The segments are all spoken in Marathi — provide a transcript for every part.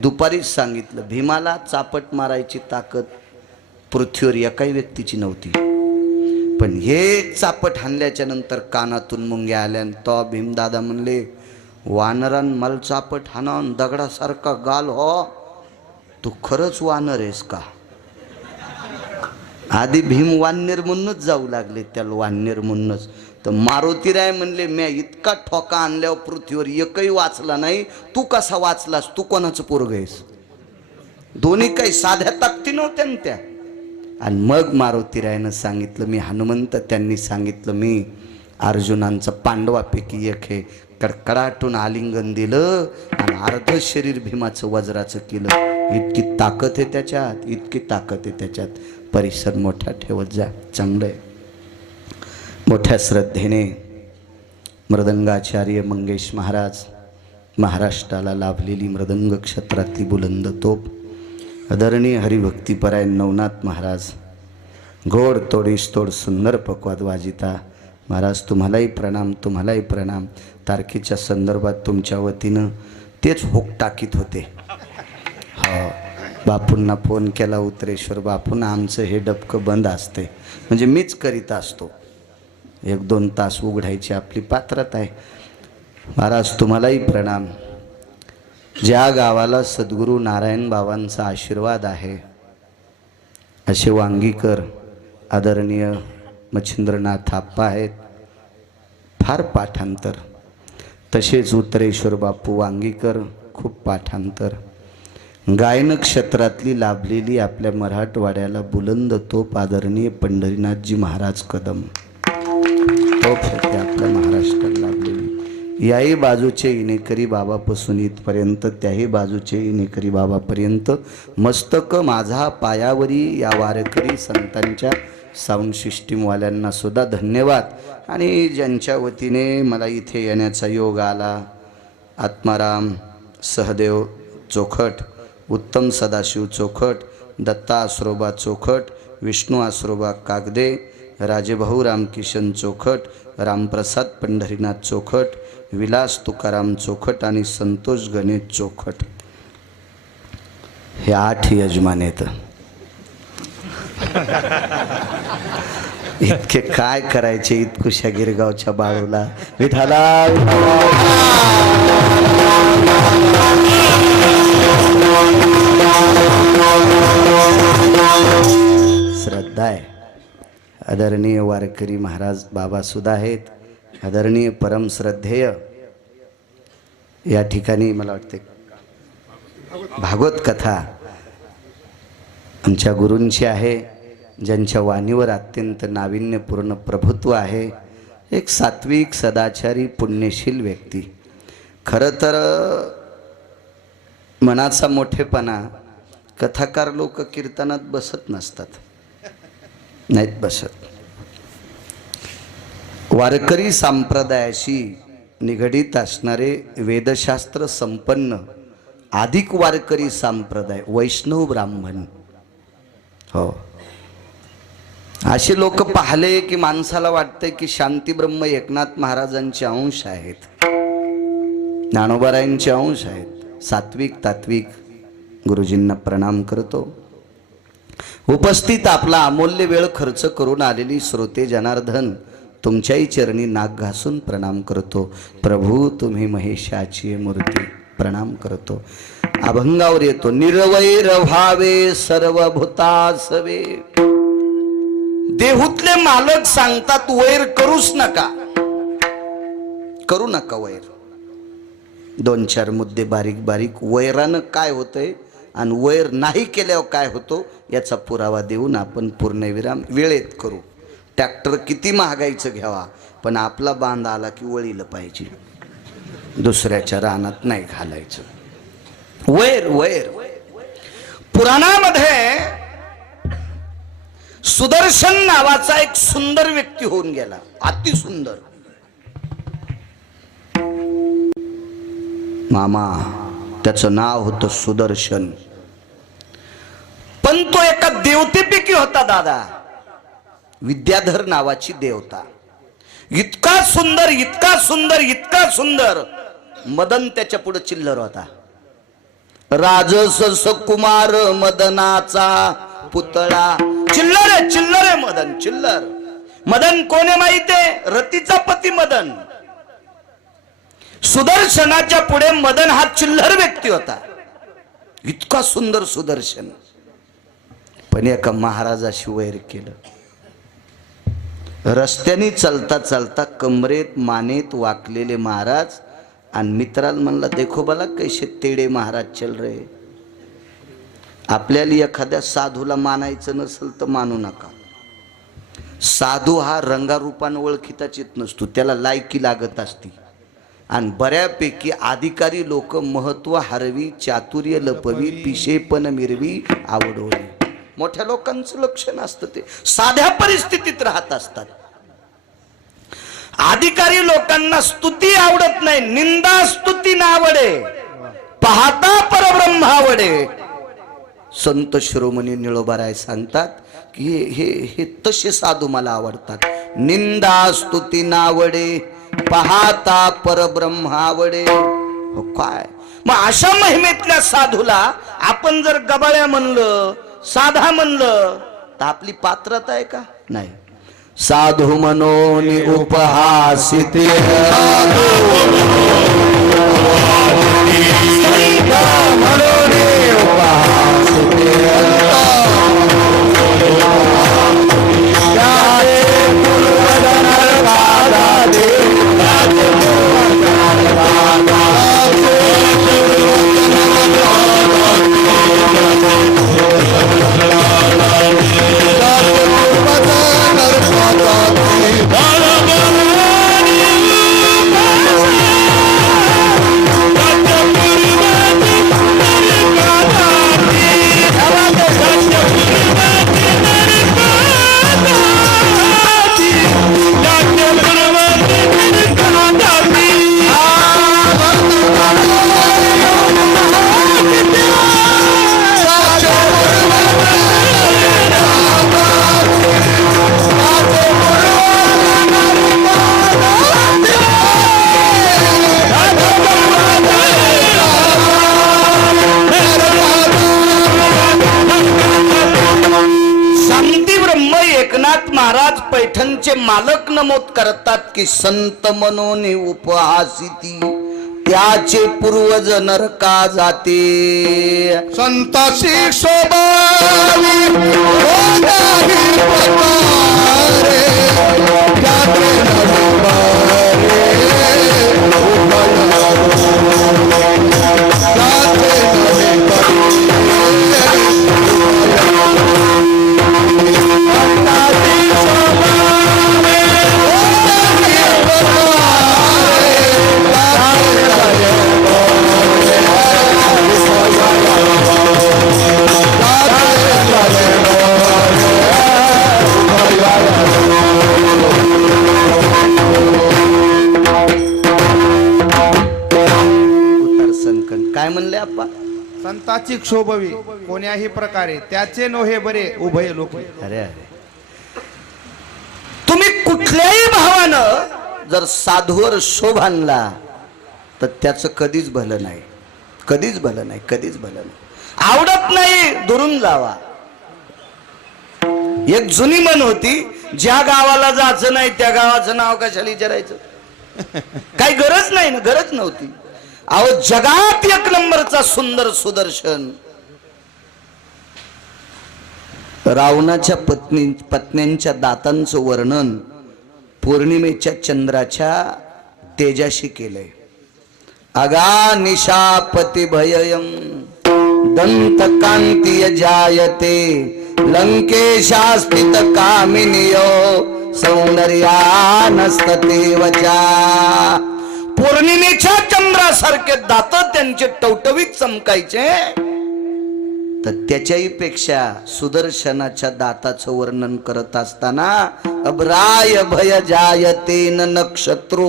दुपारीच सांगितलं, भीमाला चापट मारायची ताकद पृथ्वीवर एकाही व्यक्तीची नव्हती, पण हे चापट हाणल्याच्या नंतर कानातून मुंग्या आल्या. तो भीमदादा म्हणले, वानरान मला चापट हाणा दगडासारखा गाल हो, तू खरंच वानर आहेस का? आधी भीम वानर म्हणूनच जाऊ लागले, त्याला वानर म्हणूनच. तर मारुतीराय म्हणले, म्या इतका ठोका आणल्यावर पृथ्वीवर एकही वाचला नाही, तू कसा वाचलास? तू कोणाचं पोरग आहेस? दोन्ही काही साध्या ताकदी नव्हत्या ना त्या. आणि मग मारुतीरायनं सांगितलं, मी हनुमंत. त्यांनी सांगितलं, मी अर्जुनांचा पांडवापैकी एक आहे. कडकडाटून आलिंगन दिलं आणि अर्ध शरीर भीमाचं वज्राचं केलं. इतकी ताकद आहे त्याच्यात, इतकी ताकद आहे त्याच्यात. परिसर मोठा ठेवत जा, चांगलं आहे. मोठ्या श्रद्धेने मृदंगाचार्य मंगेश महाराज, महाराष्ट्राला लाभलेली मृदंग क्षेत्रातली बुलंद तोप, आदरणीय हरिभक्तीपरायण नवनाथ महाराज, गोड तोडीस तोड सुंदर पक्वाद वाजिता महाराज, तुम्हालाही प्रणाम, तुम्हालाही प्रणाम. तारखेच्या संदर्भात तुमच्या वतीनं तेच हुक टाकीत होते. हो, बापूंना फोन केला उत्तरेश्वर बापूंना, आमचं हे डबकं बंद असते, म्हणजे मीच करीत असतो. 1-2 तास उघडायची आपली पात्रता आहे. महाराज तुम्हालाही प्रणाम. ज्या गावाला सद्गुरू नारायण बाबांचा आशीर्वाद आहे असे वांगीकर आदरणीय मच्छिंद्रनाथ आप्पा आहेत, फार पाठांतर. तसेच उत्तरेश्वर बापू वांगीकर, खूप पाठांतर. गायन क्षेत्रातली लाभलेली आपल्या मराठवाड्याला बुलंद तोप आदरणीय पंढरीनाथजी महाराज कदम, तोप होते आपल्या महाराष्ट्राला लाभलेली. याही बाजूचे इनेकरी बाबापासून इथपर्यंत, त्याही बाजूचे इनेकरी बाबापर्यंत मस्तक माझा पायावरी या वारकरी संतांच्या साऊंड सिस्टीमवाल्यांना सुद्धा धन्यवाद. आणि ज्यांच्या वतीने मला इथे येण्याचा योग आला, आत्माराम सहदेव चोखट, उत्तम सदाशिव चोखट, दत्ता आसरोबा चोखट, विष्णू आसरोबा कागदे, राजेभाऊ रामकिशन चोखट, रामप्रसाद पंढरीनाथ चोखट, विलास तुकाराम चोखट आणि संतोष गणेश चोखट, हे 8 यजमान आहेत. इतके काय करायचे इतकुशा गिरगावच्या बाळूला. विठाला श्रद्धा आहे. आदरणीय वारकरी महाराज बाबा सुद्धा आहेत, आदरणीय परम श्रद्धेय. या ठिकाणी मला वाटते भागवत कथा आमच्या गुरूंची आहे, ज्यांच्या वाणीवर अत्यंत नाविन्यपूर्ण प्रभुत्व आहे. एक सात्विक सदाचारी पुण्यशील व्यक्ती. खरं तर मनाचा मोठेपणा, कथाकार लोक कीर्तनात बसत नसतात, नाहीत बसत. वारकरी संप्रदायाशी निगडीत असणारे वेदशास्त्र संपन्न अधिक वारकरी संप्रदाय, वैष्णव ब्राह्मण, हो, असे लोक पाहिले की माणसाला वाटते की शांती ब्रह्म एकनाथ महाराजांचे अंश आहेत, ज्ञानोबारायांचे अंश आहेत. सात्विक तात्विक गुरुजींना प्रणाम करतो. उपस्थित आपला अमूल्य वेळ खर्च करून आलेली श्रोते जनार्दन, तुमच्याही चरणी नाक घासून प्रणाम करतो. प्रभू तुम्ही महेशाची मूर्ती, प्रणाम करतो. अभंगावर येतो, निर्वैर व्हावे सर्वभूतासवे. देहूतले मालक सांगतात वैर करूच नका, करू नका वैर. 2-4 मुद्दे बारीक बारीक वैरानं काय होतंय आणि वैर नाही केल्यावर काय होतो याचा पुरावा देऊन आपण पूर्णविराम वेळेत करू. ट्रॅक्टर किती महागाईचं घ्यावा, पण आपला बांध आला की वळीलं पाहिजे, दुसऱ्याच्या रानात नाही घालायचं. वैर वैर. पुराणामध्ये सुदर्शन नावाचा एक सुंदर व्यक्ती होऊन गेला, अतिसुंदर. मामा, त्याचं नाव होतं सुदर्शन. पण तो एका देवतेपैकी होता दादा, विद्याधर नावाची देवता. इतका सुंदर, इतका सुंदर, इतका सुंदर, मदन त्याच्या पुढे चिल्लर होता. राजस कुमार मदनाचा पुतळा. चिल्लर आहे, चिल्लर आहे मदन, चिल्लर. मदन कोण आहे माहितीये? रतीचा पती मदन. सुदर्शनाच्या पुढे मदन हा चिल्लर व्यक्ती होता. इतका सुंदर सुदर्शन, पण एका महाराजाशी वैर केलं. रस्त्याने चालता चालता कमरेत मानेत वाकलेले महाराज आणि मित्राला म्हणला, देखो बला कैसे तेडे महाराज चल रे. आपल्याला एखाद्या साधूला मानायचं नसेल तर मानू नका. साधू हा रंगारूपानं ओळखीताच येत नसतो, त्याला लायकी लागत असती. आणि बऱ्यापैकी अधिकारी लोक महत्व हरवी, चातुर्य लपवी, पिशेपण मिरवी, आवडवली. मोठ्या लोकांचं लक्षण असतं, ते साध्या परिस्थितीत राहत असतात. अधिकारी लोकांना स्तुती आवडत नाही, निंदा स्तुती नावडे, पाहता परब्रह्म आवडे. संत शिरोमणी निळोबाराय सांगतात की हे तसे साधू मला आवडतात. निंदा स्तुती नावडे, पाहता परब्रह्म आवडे. हो काय मग अशा महिमेतल्या साधूला आपण जर गबाळ्या म्हणलं, साधा म्हणलं तर आपली पात्रता आहे का? नाही. साधू म्हणून उपहासिते, म्हणून उपहासिते, पैठणचे मालक नमूद करतात की संत म्हणून उपहासिती, त्याचे पूर्वज नरका जाते. संताची शोभावी संताची क्षोभवी कोण्याही प्रकारे त्याचे नोहे बरे उभय लोक. अरे अरे, तुम्ही कुठल्याही भावानं जर साधूवर शोभ आणला तर त्याचं कधीच भलं नाही, कधीच भलं नाही, कधीच भलं नाही. आवडत नाही दुरून जावा. एक जुनी म्हण होती, ज्या गावाला जायचं नाही त्या गावाचं नाव कशाला विचारायचं. काही गरज नाही ना, गरज नव्हती. अहो जगात एक नंबरचा सुंदर सुदर्शन, रावणाच्या पत्न्यांच्या दातांचं वर्णन पौर्णिमेच्या चंद्राच्या तेजाशी केलंय. अगा निशापती भययम दंत कांती जायते, लंकेशास्थित कामिनियो सौंदर्यानस्तते वचा. पौर्णिमेच्या चंद्रासारखे दात त्यांचे टवटवीत चमकायचे, तर त्याच्याही पेक्षा सुदर्शनाच्या दाताचं वर्णन करत असताना अब्राय भय जायते न नक्षत्रो,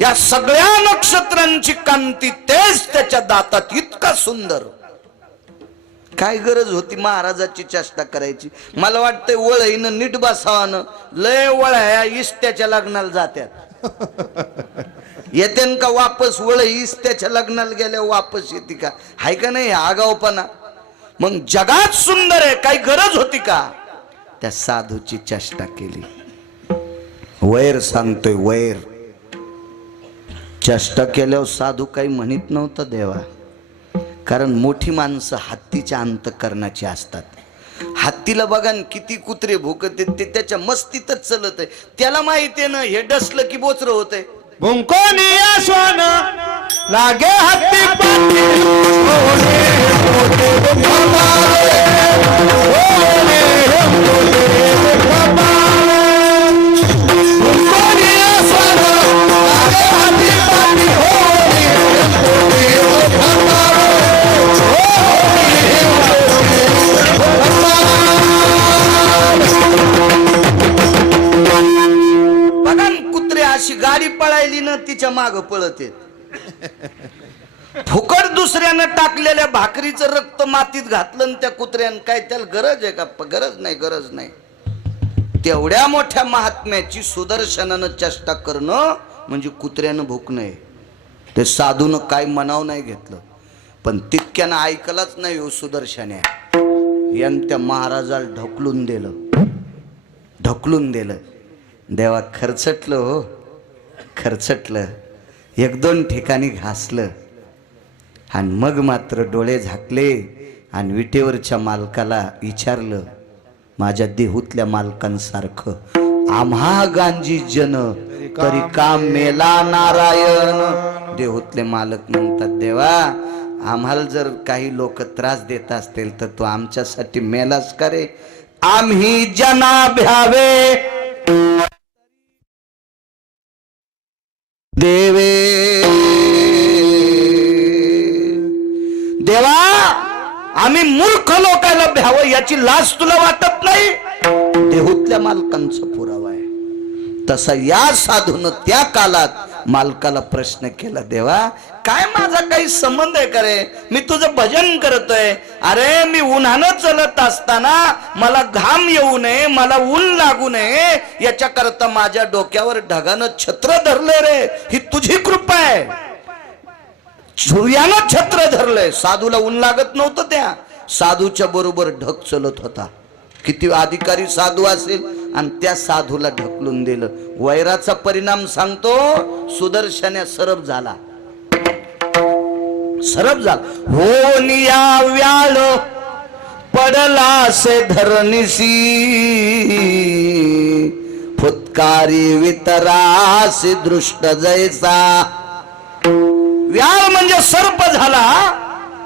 या सगळ्या नक्षत्रांची कांती तेच त्याच्या दातात. इतका सुंदर. काय गरज होती महाराजाची चेष्टा करायची. मला वाटतंय वळईनं नीट बसावानं, लय वळ्या इष्ट्याच्या लग्नाला जात्यात. येतेन का वापस वळईस त्याच्या लग्नाला गेल्या वापस येते का? हाय का नाही आगाऊपणा? मग जगात सुंदर आहे, काही गरज होती का? त्या साधूची चेष्टा केली. वैर सांगतोय वैर. चेष्टा केल्यावर साधू काही म्हणत नव्हता देवा, कारण मोठी माणसं हत्तीच्या अंतःकरणाची असतात. हत्तीला बघा न किती कुत्रे भुकते, ते त्याच्या मस्तीतच चलत आहे. त्याला माहिती आहे ना हे डसलं की बोचर होतंय. भुंकोनिया सोन लागे हत्ती पाटी बघा न कुत्रे अशी गाडी पळायली ना तिच्या माग पळत येत. फुकट दुसऱ्यानं टाकलेल्या भाकरीचं रक्त मातीत घातलं न त्या कुत्र्यानं, काय त्याला गरज आहे का? गरज नाही, गरज नाही. तेवढ्या मोठ्या महात्म्याची सुदर्शनानं चेष्टा करणं म्हणजे कुत्र्यानं भूक नये. ते साधूनं काय मनाव नाही घेतलं, पण तितक्यानं ऐकलंच नाही. हो सुदर्शन्या यानं त्या महाराजाला ढकलून दिलं, ढकलून दिलं. देवा खर्चटलं हो, खर्चटलं. एक दोन ठिकाणी घासलं आणि मग मात्र डोळे झाकले आणि विटेवरच्या मालकाला विचारलं, माझ्या देहूतल्या मालकांसारखं आम्हा गांजी जन तरी का मेला नारायण. देहूतले मालक म्हणतात, देवा आम्हाला जर काही लोक त्रास देत असतील तर तू आमच्यासाठी मेलास का रे? आम्ही जना भ्यावे देवे. देवा आम्ही मूर्ख लोकांना भ्यावं याची लाज तुला वाटत नाही? देहूतल्या मालकांचा पुरावा आहे. तसा या साधून त्या काळात मालकाला प्रश्न केला, देवा काय माझा काही संबंध आहे का रे? मी तुझं भजन करतोय. अरे मी उन्हानं चलत असताना मला घाम येऊ नये, मला ऊन लागू नये याच्याकरता माझ्या डोक्यावर ढगानं छत्र धरले रे. ही तुझी कृपा आहे. सूर्यानं छत्र धरलंय. साधूला ऊन लागत नव्हतं, त्या साधूच्या बरोबर ढग चलत होता. किती अधिकारी साधू असेल आणि त्या साधूला ढकलून दिलं. वैराचा परिणाम सांगतो, सुदर्शन्या सरप झाला, सरप झाला. हो निया व्याळ पडला से धरणीसी फुतकारी वितरासी दृष्ट जैसा. व्याळ म्हणजे सर्प झाला,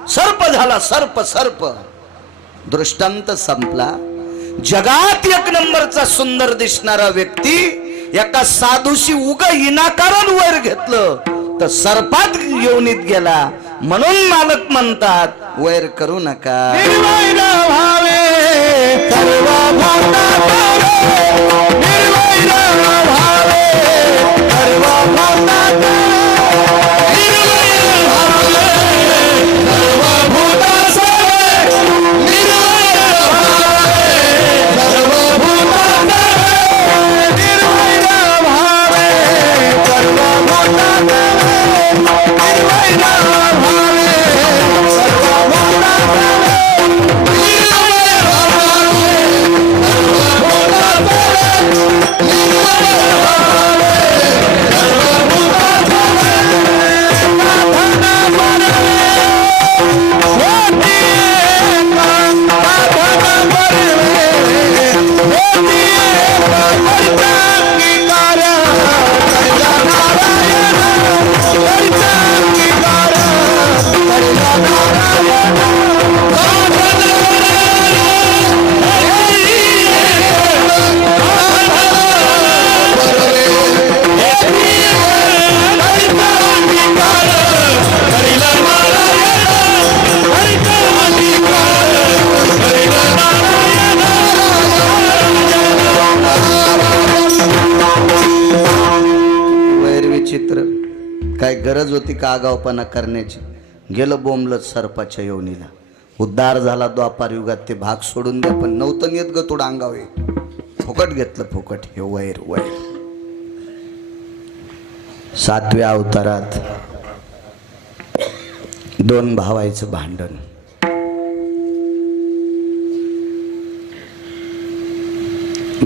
सर्प झाला, सर्प सर्प. दृष्टांत संपला. जगात एक नंबरचा सुंदर दिसणारा व्यक्ती एका साधूशी उग इनाकारण वैर घेतलं तर सर्पात योनीत गेला. म्हणून मालक म्हणतात वैर करू नका. निर्वैर भावे सर्व भूता भावे, निर्वैर भावे सर्व भूता काय गरज होती का आगावपणा करण्याची? गेलं बोंबलत सर्पाच्या योनीला. उद्धार झाला द्वापार युगात. ते भाग सोडून द्या, पण नव्हतं येत ग तोड अंगावे. फुकट घेतलं, फुकट. हे वैर वैर. सातव्या अवतारात दोन भावांचं भांडण.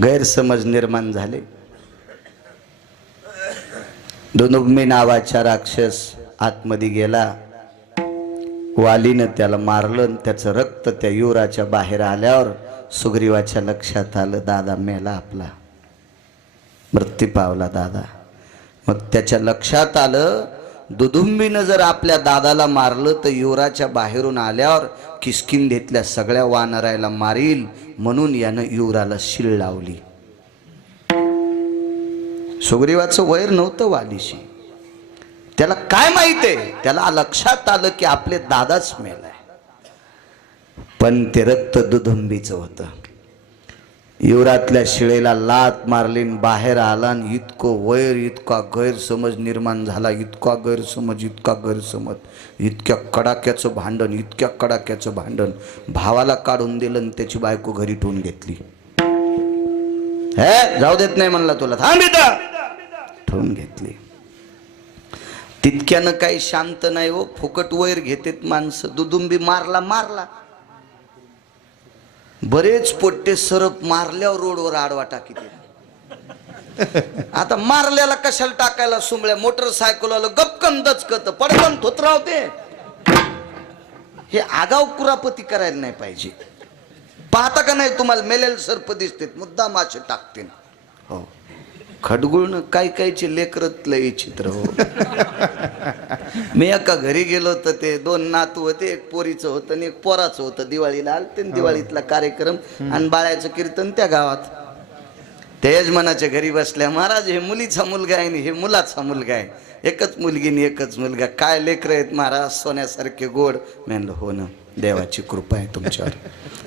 गैरसमज निर्माण झाले. दुदुम्बी नावाचा राक्षस आतमध्ये गेला. वालीनं त्याला मारलं आणि त्याचं रक्त त्या युवराच्या बाहेर आल्यावर सुग्रीवाच्या लक्षात आलं, दादा मेला, आपला मृत्यू पावला दादा. मग त्याच्या लक्षात आलं, दुदुंबीनं जर आपल्या दादाला मारलं तर युवराच्या बाहेरून आल्यावर किष्किंधेतल्या सगळ्या वानरायला मारील, म्हणून यानं युवराला शीळ लावली. सुग्रीवाचं वैर नव्हतं वालीशी. त्याला काय माहित आहे, त्याला लक्षात आलं की आपले दादाच मेलाय, पण ते रक्त दुदुंबीचं होतं. युवरातल्या शिळेला लात मारली, बाहेर आला आणि इतकं वैर, इतका गैरसमज निर्माण झाला, इतका गैरसमज, इतक्या कडाक्याचं भांडण, इतक्या कडाक्याचं भांडण. भावाला काढून दिलं आणि त्याची बायको घरी ठेवून घेतली. हे जाऊ देत नाही म्हणला तुला, थांब इथं, ठेवून घेतली. तितक्यानं काही शांत नाही हो, फुकट वैर घेतेत माणसं. दुदुंबी मारला, बरेच पोट्टे सरप मारल्यावर रोडवर आडवा टाकी. आता मारल्याला कशाला टाकायला सुंबळ्या, मोटरसायकलवाला गपकन दचकत, पडकन थोतरावते. हे आगाव कुरापती करायला नाही पाहिजे. पाहता का नाही तुम्हाला मेलेल सर्प दिसते, मुद्दाम असे टाकते. हो, खडगुळनं कायचे लेकरत लय चित्र. हो, मी एका घरी गेलो तर ते दोन नातू होते, एक पोरीचं होतं आणि एक पोराचं होतं. दिवाळीला आलते, दिवाळीतला कार्यक्रम आणि बाळ्याचं कीर्तन त्या गावात. त्या यजमानाच्या घरी बसल्या, महाराज हे मुलीचा मुलगा आहे आणि हे मुलाचा मुलगा आहे, एकच मुलगी आणि एकच मुलगा, काय लेकर आहेत महाराज, सोन्यासारखे गोड. म्हणलं हो ना, देवाची कृपा आहे तुमच्यावर,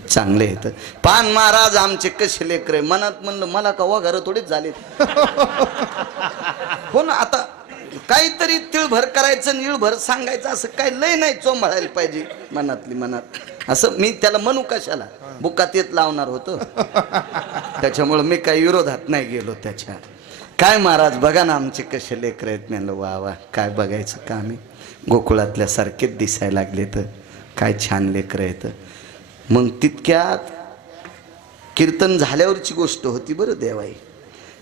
चांगले आहेत. पान महाराज आमचे कसे लेकर आहे. मनात म्हणलं मला का वगैरे थोडीच झाले. हो ना, आता काहीतरी तिळभर करायचं, निळभर सांगायचं, असं काय लय नाही चोंबाळायला पाहिजे मनातली मनात. असं मी त्याला म्हणू कशाला, बुकात येत लावणार होतो, त्याच्यामुळं मी काही विरोधात नाही गेलो त्याच्या. काय महाराज बघा ना आमचे कसे लेकर आहेत. म्हणलं वा वा, काय बघायचं का, आम्ही गोकुळातल्या सारखेच दिसायला लागले, तर काय छान लेकर आहेत. मग तितक्यात कीर्तन झाल्यावरची गोष्ट होती बरं देवाई.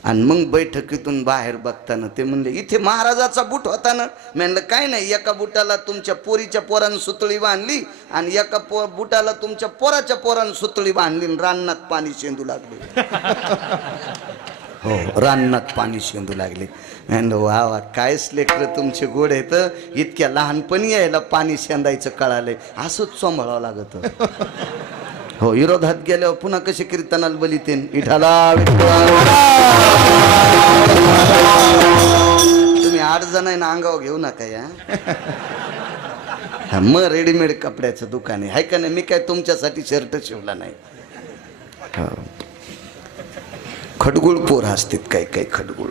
आणि मग बैठकीतून बाहेर बघताना ते म्हणले, इथे महाराजाचा बूट होता ना. म्हणलं काय नाही, एका बुटाला तुमच्या पोरीच्या पोरानं सुतळी बांधली आणि एका बुटाला तुमच्या पोराच्या पोरानं सुतळी बांधली, रानात पाणी शेंदू लागले. हो, रानात पाणी शेंदू लागले. म्हणलं वा वा, कायच लेकर तुमचे गोड आहेत, इतक्या लहानपणी यायला पाणी शेंदायचं कळालंय. असंच सांभाळावं लागत. हो, विरोधात गेल्यावर पुन्हा कसे कीर्तनाला बलितेन, विठाला तुम्ही 8 जणांना अंगावर घेऊ नका या. मग रेडीमेड कपड्याचं दुकान आहे का नाही, मी काय तुमच्यासाठी शर्ट शिवला नाही. खडगुळ पोर असतात, काही खडगुळ.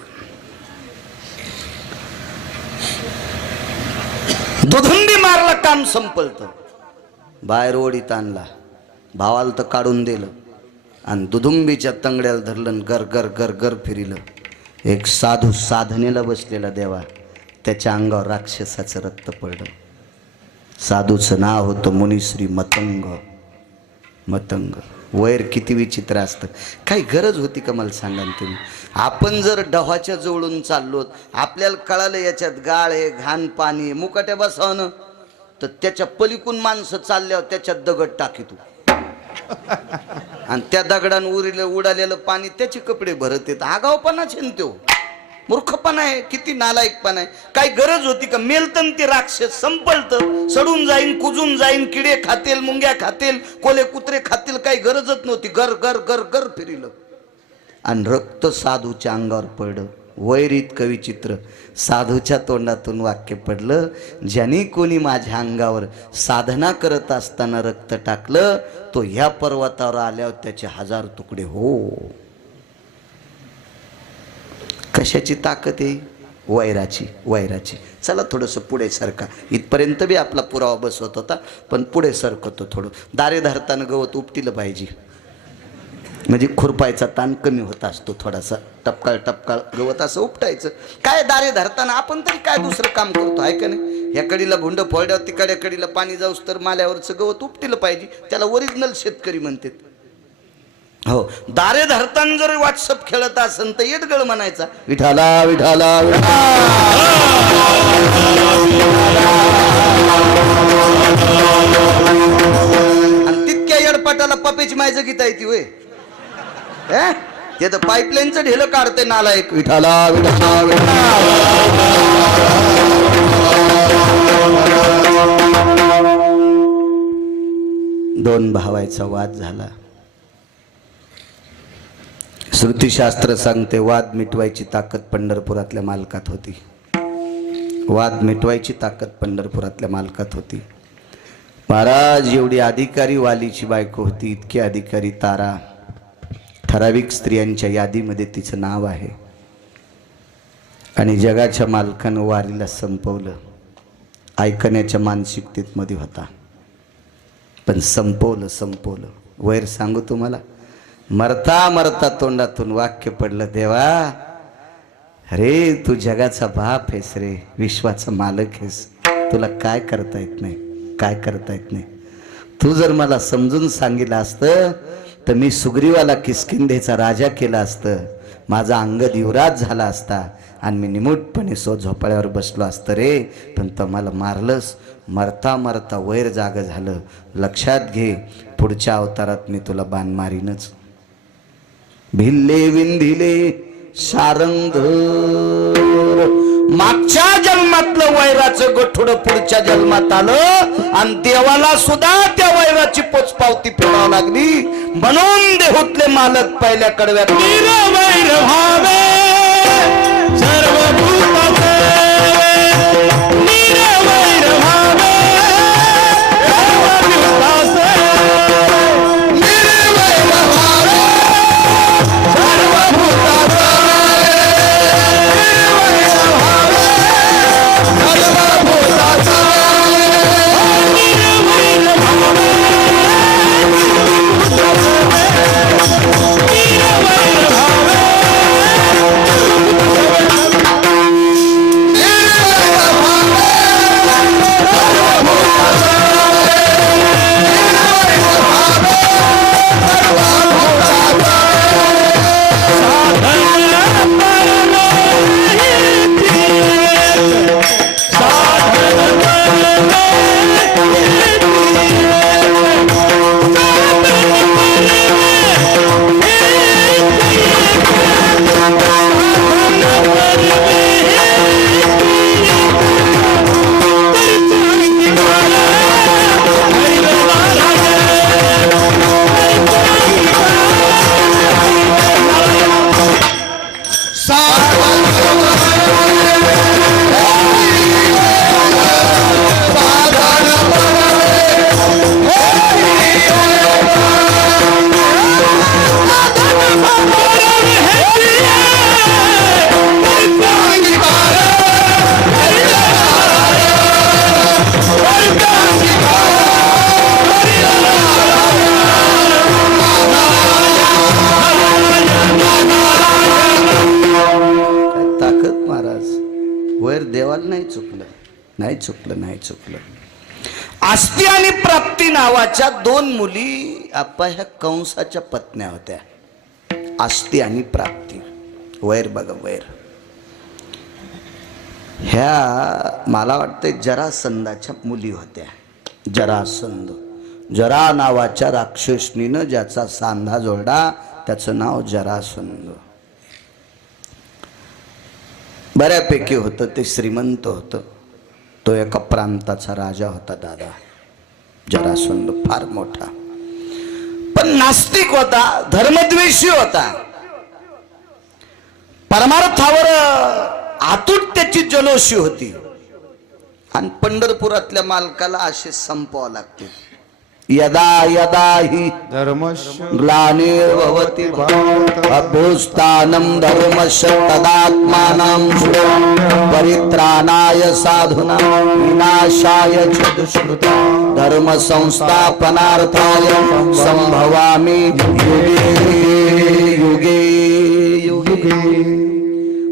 दुधुंबी मारला, काम संपलत. बाहेर ओढीत आणला, भावाला तर काढून दिलं आणि दुधुंबीच्या तंगड्याला धरलं, गर गर गर गर फिरिलं. एक साधू साधनेला बसलेला देवा, त्याच्या अंगावर राक्षसाचं रक्त पडलं. साधूचं नाव होतं मुनिश्री मतंग. मतंग वैर किती विचित्र असतं. काही गरज होती का मला सांगा ना तुम्ही. आपण जर डव्हाच्या जवळून चाललो, आपल्याला कळालं याच्यात गाळ आहे, घाण पाणी, मुकाट्या बसावं, तर त्याच्या पलीकून माणसं चालल्यावर त्याच्यात दगड टाकीतो आणि त्या दगडांवर उडालेलं पाणी त्याचे कपडे भरत येत. आगावपणा तो मूर्खपणा आहे, किती नालायकपणा आहे. काही गरज होती का. मेलतन ते राक्षस संपलत, सडून जाईन, कुजून जाईन, किडे खातील, मुंग्या खातील, कोले कुत्रे खातील, काही गरजच नव्हती. गर गर गर गर फिरिलं आणि रक्त साधूच्या अंगावर पडलं. वैर इतकं विचित्र. साधूच्या तोंडातून वाक्य पडलं, ज्याने कोणी माझ्या अंगावर साधना करत असताना रक्त टाकलं, तो ह्या पर्वतावर आल्यावर त्याचे 1000 तुकडे हो. कशाची ताकद आहे? वैराची. वैराची. चला थोडंसं पुढे सरका. इथपर्यंत बी आपला पुरावा बसवत होता, पण पुढे सरकतो थोडं. दारे धरताना गवत उपटीलं पाहिजे. म्हणजे खुरपायचा ताण कमी होत असतो थोडासा. टपकाळ टपकाळ गवत असं उपटायचं. काय दारे धरताना आपण तरी काय दुसरं काम करतो आहे का नाही? ह्या कडीला भुंड फोडल्यावर तिकडल्या कडीला पाणी जाऊस तर माल्यावरचं गवत उपटिलं पाहिजे. त्याला ओरिजिनल शेतकरी म्हणतात. हो, दारे धरताना जर व्हॉट्सअप खेळत असेल तर येडगळ म्हणायचा विठाला विठाला आणि तितक्या येडपाटाला पपेची मायचं गीता येते होय. ते तर पाईपलाईनचं ढेलं काढते नाला एक विठाला विठाला विठाला. दोन भावायचा वाद झाला. श्रुतीशास्त्र सांगते वाद मिटवायची ताकद पंढरपुरातल्या मालकात होती. वाद मिटवायची ताकद पंढरपुरातल्या मालकात होती. महाराज एवढी अधिकारी वालीची बायको होती, इतकी अधिकारी तारा. ठराविक स्त्रियांच्या यादीमध्ये तिचं नाव आहे. आणि जगाच्या मालकानं वारीला संपवलं. ऐकण्याच्या मानसिकतेत मध्ये होता पण संपवलं. वैर सांगू तुम्हाला, मरता मरता तोंडातून वाक्य पडलं, देवा अरे तू जगाचा बाप आहेस रे, विश्वाचा मालक आहेस, तुला काय करता येत नाही. तू जर मला समजून सांगितलं असतं तर मी सुग्रीवाला किष्किंधेचा राजा केला असतं. माझा अंगद युवराज झाला असता आणि मी निमूटपणे झोपाळ्यावर बसलो असतं रे. पण तो मला मारलंस. मरता मरता वैर जाग झालं. लक्षात घे, पुढच्या अवतारात मी तुला बाण मारीनच. भिल्ले विंधिले सारंग मागच्या जन्मातलं वैराचं गठुड पुढच्या जन्मात आलं आणि देवाला सुद्धा त्या वैराची पोचपावती फेडावं लागली. म्हणून देहूतले मालक पहिल्या कडव्यात वैर भावे सर्वभूताचे, वैर भावे सर्वभूताचे, वैर भावे सर्वभूताचे. नाही चुकलं. आस्ती आणि प्राप्ती नावाच्या दोन मुली आपा ह्या कंसाच्या पत्न्या होत्या. आस्ती आणि प्राप्ती. वैर बघा वैर. ह्या मला वाटतं जरासंधाच्या मुली होत्या. जरासंध, जरा नावाच्या राक्षसनीनं ज्याचा सांधा जोडला त्याचं नाव जरासंध. बऱ्यापैकी होतं, ते श्रीमंत होतं. तो एका प्रांताचा राजा होता दादा. जरासंध फार मोठा, पण नास्तिक होता, धर्मद्वेषी होता. परमार्थावर आतुट त्याची जलोशी होती. आणि पंढरपुरातल्या मालकाला असे संपवावं लागते. यदा यदा हि धर्मस्य ग्लानिर्भवति अभ्युत्थानं धर्मस्य तदात्मानं परित्राणाय साधूनां विनाशाय च दुष्कृतां धर्म संस्थापनार्थाय संभवामि युगे युगे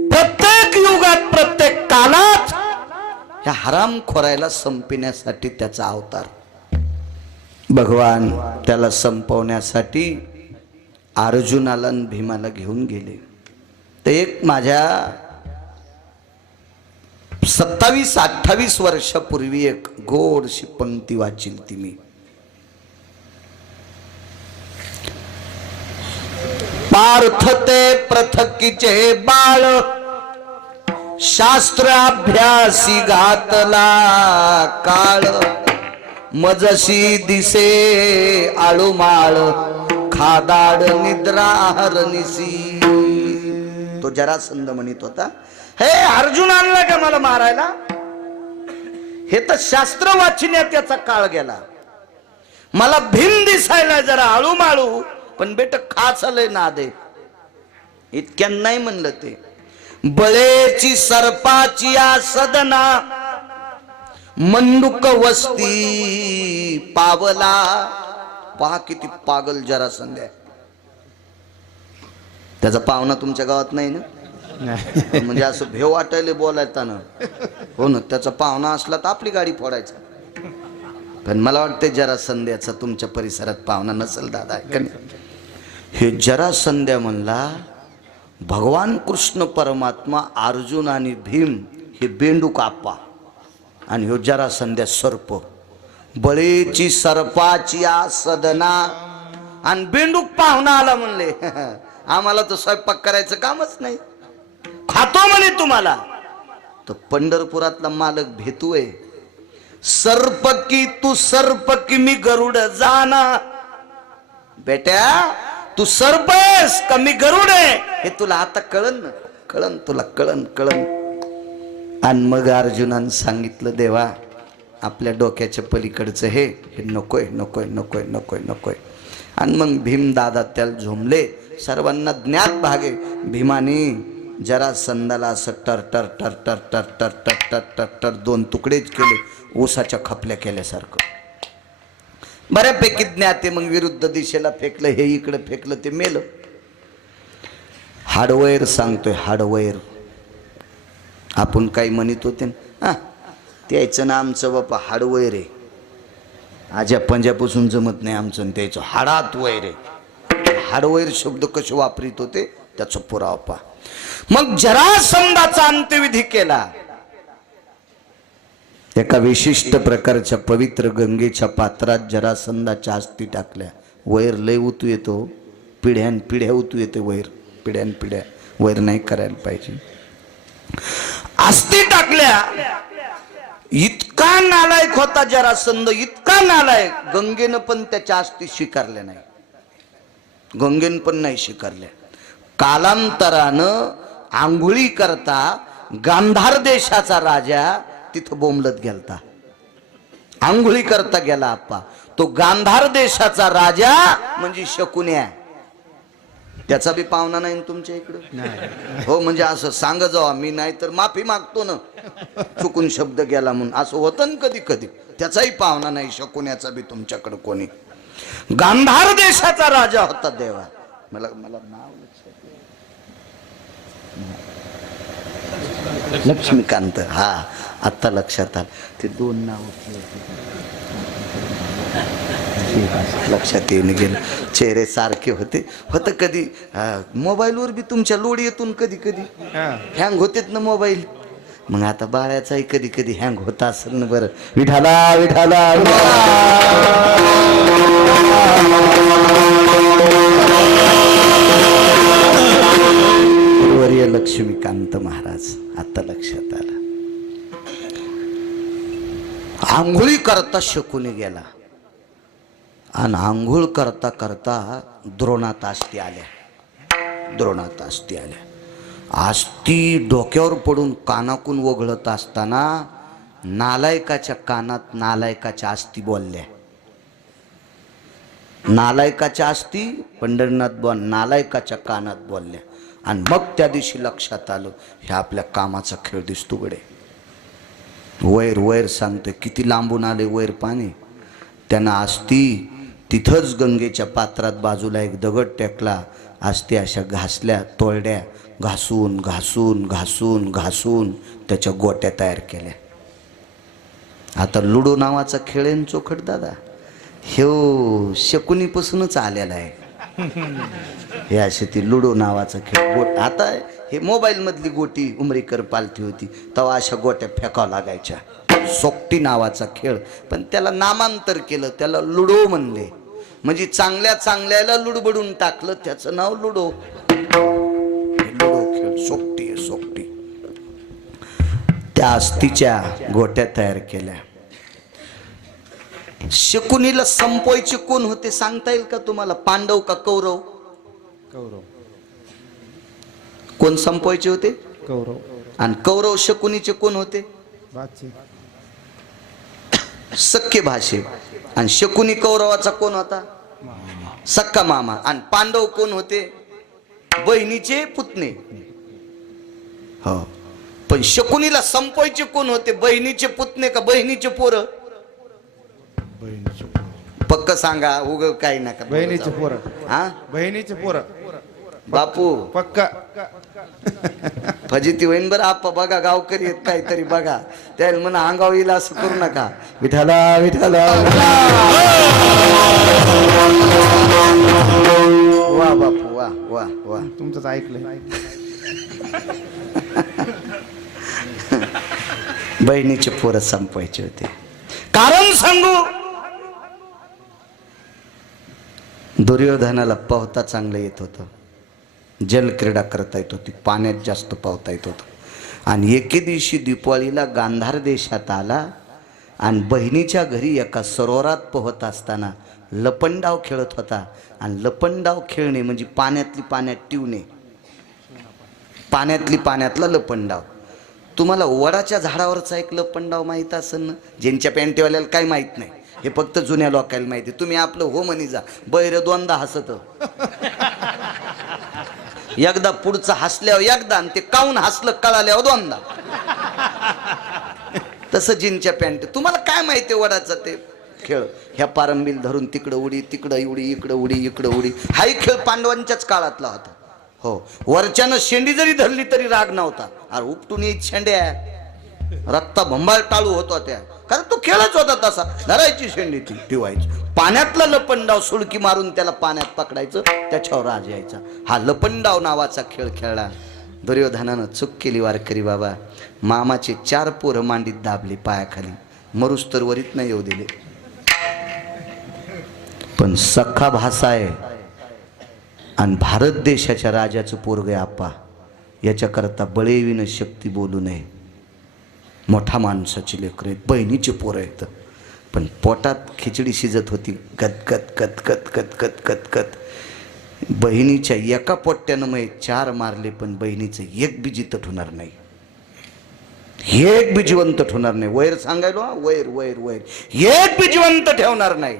प्रत्येक युगात प्रत्येक कालात ह्या हरामखोरायला संपविण्यासाठी त्याचा अवतार भगवान त्याला संपवण्यासाठी अर्जुनाला आणि भीमाला घेऊन गेले. ते एक माझ्या 27-28 वर्षापूर्वी एक गोडशी पंक्ती वाचिल ती मी. पार्थ ते पृथकीचे बाळ शास्त्र अभ्यासी घातला काळ मजशी दिसे आळूमाळ खादाड निद्रा हरनिसी. तो जरासंध म्हणत होता, हे अर्जुन आणला का मला मारायला? हे तर शास्त्र वाचण्यात त्याचा काळ गेला. मला भीम दिसायला जरा आळूमाळू, पण बेट खाचलंय ना दे इतक्या नाही म्हणलं ते. बळेची सर्पाची या सदना मंडूक वस्ती पावला. पहा किती पागल जरासंध आहे. त्याचा पाहुणा तुमच्या गावात नाही ना? म्हणजे असं भेव वाटायला बोलायचा ना. हो ना, त्याचा पाहुणा असला तर आपली गाडी फोडायचा. पण मला वाटतं जरासंध्याचा तुमच्या परिसरात पाहुणा नसेल दादा. हे जरासंध्या म्हणला भगवान कृष्ण परमात्मा अर्जुन आणि भीम हे बेंडूक आप्पा आणि ह्यो जरासंध्या सर्प. बळेची सर्पाची आ सदना आणि बेंडूक पाहुणा आला म्हणले आम्हाला तर स्वयंपाक करायचं कामच नाही, खातो म्हणे तुम्हाला. तर पंढरपुरातला मालक भेतूय, सर्प की तू सर्प की मी गरुड जाना. बेट्या तू सर्प आहेस का मी गरुड आहे हे तुला आता कळन ना, कळन तुला, कळन कळन. आणि मग अर्जुनानं सांगितलं, देवा आपल्या डोक्याच्या पलीकडचं हे नकोय नकोय नकोय नकोय नकोय. आणि मग भीम दादा त्याला झोंबले. सर्वांना ज्ञात भागे भीमाने जरासंधाला असं टर टर टर टर टर टर टर टर टर टर 2 तुकडेच केले, ऊसाच्या खपल्या केल्यासारखं. बऱ्यापैकी ज्ञात आहे. मग विरुद्ध दिशेला फेकलं, हे इकडे फेकलं, ते मेलं. हाडवैर सांगतोय, हाडवैर. आपण काही म्हणत होते ना, त्याचं ना आमचं बापा हाडवैर आहे, आज्या पंजापासून जमत नाही आमचं आणि त्याचं हाडात वैर आहे. हाडवैर शब्द कसे वापरित होते त्याचा पुरावा पहा. मग जरासंधाचा अंत्यविधी केला. एका विशिष्ट प्रकारच्या पवित्र गंगेच्या पात्रात जरासंधाच्या अस्थी टाकल्या. वैर लय उतू येतो, पिढ्यान पिढ्या उतू येते वैर, पिढ्यान पिढ्या. वैर नाही करायला पाहिजे. अस्थी टाकल्या. इतका नालायक होता जरासंध, इतका नालायक, गंगेनं पण त्याच्या अस्थी स्वीकारल्या नाही, गंगेनं पण नाही स्वीकारल्या. कालांतरानं आंघोळी करता गांधार देशाचा राजा तिथं बोंबलत गेलता. आंघोळी करता गेला आप्पा. तो गांधार देशाचा राजा म्हणजे शकुन्या. त्याचा बी पाहुणा नाही तुमच्या इकडं? हो, म्हणजे असं सांग जावा, मी नाही तर माफी मागतो ना, चुकून शब्द गेला म्हणून. असं होतं ना कधी कधी. त्याचाही पाहुणा नाही शकुन्याचा बी तुमच्याकडं कोणी. गांधार देशाचा राजा होता देवा. मला नाव लक्ष्मीकांत. हा, आता लक्षात आलं. ते 2 नाव लक्षात येऊन गेलं. चेहरे सारखे होते. होतं कधी मोबाईलवर बी तुमच्या लोड येतून कधी कधी हँग होतेत ना मोबाईल. मग आता बाळ्याचाही कधी कधी हँग होता असेल ना. बरं, विठाला विठाला वर्य लक्ष्मीकांत महाराज. आता लक्षात आलं. आंघोळी करता शकुनी गेला आणि आंघोळ करता करता द्रोणात अस्थी आल्या. द्रोणात अस्थी आल्या. अस्थी डोक्यावर पडून कानाकून वगळत असताना नालायकाच्या कानात नालायकाच्या अस्थी बोलल्या. नालायकाच्या असती पंढरनाथ बोल नालायकाच्या कानात बोलल्या. आणि मग त्या दिवशी लक्षात आलं हे आपल्या कामाचा खेळ दिसतो गडे. वैर वैर सांगतोय किती लांबून आले वैर पाणी. त्यांना असती तिथंच गंगेच्या पात्रात बाजूला एक दगड टेकला असते अशा घासल्या तोरड्या घासून घासून घासून घासून त्याच्या गोट्या तयार केल्या. आता लुडो नावाचा खेळ आहे चोखट दादा ह्यो शकुनीपासूनच आलेला आहे. हे असे ती लुडो नावाचा खेळ गोट आता हे मोबाईल मधली गोटी उमरीकर पालती होती तेव्हा अशा गोट्या फेकावं लागायच्या. सोकटी नावाचा खेळ पण त्याला नामांतर केलं त्याला लुडो म्हणले. म्हणजे चांगल्या चांगल्याला लुडबडून टाकलं त्याचं नाव लुडो. लुडो खेळ सोकटी आहे सोकटी. त्या अस्तीच्या गोट्या तयार केल्या. शकुनीला संपवायचे कोण होते सांगता येईल का तुम्हाला? पांडव का कौरव? कौरव. कोण संपवायचे होते? कौरव. आणि कौरव शकुनीचे कोण होते? सख्खे भाषे. आणि शकुनी कौरवाचा कोण होता? सक्का मामा. आणि पांडव कोण होते? बहिणीचे पुतणे. हो पण शकुनीला संपवायचे कोण होते? बहिणीचे पुतणे का बहिणीचे पोरं? पक्क सांगा उग काही नका. बहिणीचे पोरं. हा बहिणीचे पोरं बापू पक्का. फजिती होईन बरं. आप्पा बघा गावकरी आहेत काहीतरी बघा त्याला म्हणा अंगाव येईल असं करू नका. विठाला विठाला. वा बापू वा वा वा. तुमचंच ऐकलंय. बहिणीचे पोरं संपवायचे होते. कारण सांगू दुर्योधनाला पोहता चांगलं येत होतं. जलक्रीडा करता येत होती. पाण्यात जास्त पोहता येत होतं. आणि एके दिवशी दिवाळीला गांधार देशात आला आणि बहिणीच्या घरी एका सरोवरात पोहत असताना लपंडाव खेळत होता. आणि लपंडाव खेळणे म्हणजे पाण्यातली पाण्यात टिवणे. पाण्यातली पाण्यातला लपंडाव. तुम्हाला वडाच्या झाडावरचा एक लपंडाव माहीत असेल ना? ज्यांच्या पॅन्टीवाल्याला काय माहीत नाही हे फक्त जुन्या लोकांना माहिती. तुम्ही आपलं हो म्हणी जा. बैर दोनदा हसत. एकदा पुढचं हसल्यावर एकदा आणि ते काऊन हसलं कळाल्यावर दोनदा. तसं जिनच्या पॅन्ट. तुम्हाला काय माहिती वडाचा ते खेळ? ह्या पारंबील धरून तिकडं उडी तिकडं उडी इकडं उडी इकडं उडी. हाही खेळ पांडवांच्याच काळातला होता. हो वरच्यानं शेंडी जरी धरली तरी राग नव्हता. अरे उपटून येत शेंड्या रक्ता भंबाळ टाळू होतो त्या. कारण तो खेळच होता तसा. धरायची शेंडी ती ठेवायची. पाण्यातला लपंडाव सुळकी मारून त्याला पाण्यात पकडायचं त्याच्यावर राज यायचा. हा लपंडाव नावाचा खेळ खेळला. दुर्योधनानं चूक केली वारकरी बाबा. मामाचे 4 पोरं मांडीत दाबले पायाखाली. मरुस्तर वरीत नाही येऊ दिले. पण सख्खा भासा आहे आणि भारत देशाच्या राजाचं पोरग आप्पा. याच्याकरता बळेविन शक्ती बोलू नये. मोठा माणसाची लेकरं आहेत. बहिणीचे पोरं आहेत. पण पोटात खिचडी शिजत होती. गदगद गदगद गदगद गदगद. बहिणीच्या एका पोट्ट्यानं मग 4 मारले पण बहिणीचं एक बी जितत होणार नाही. एक बी जिवंत ठेवणार नाही. वैर सांगायलो वैर वैर वैर. एक बी जिवंत ठेवणार नाही.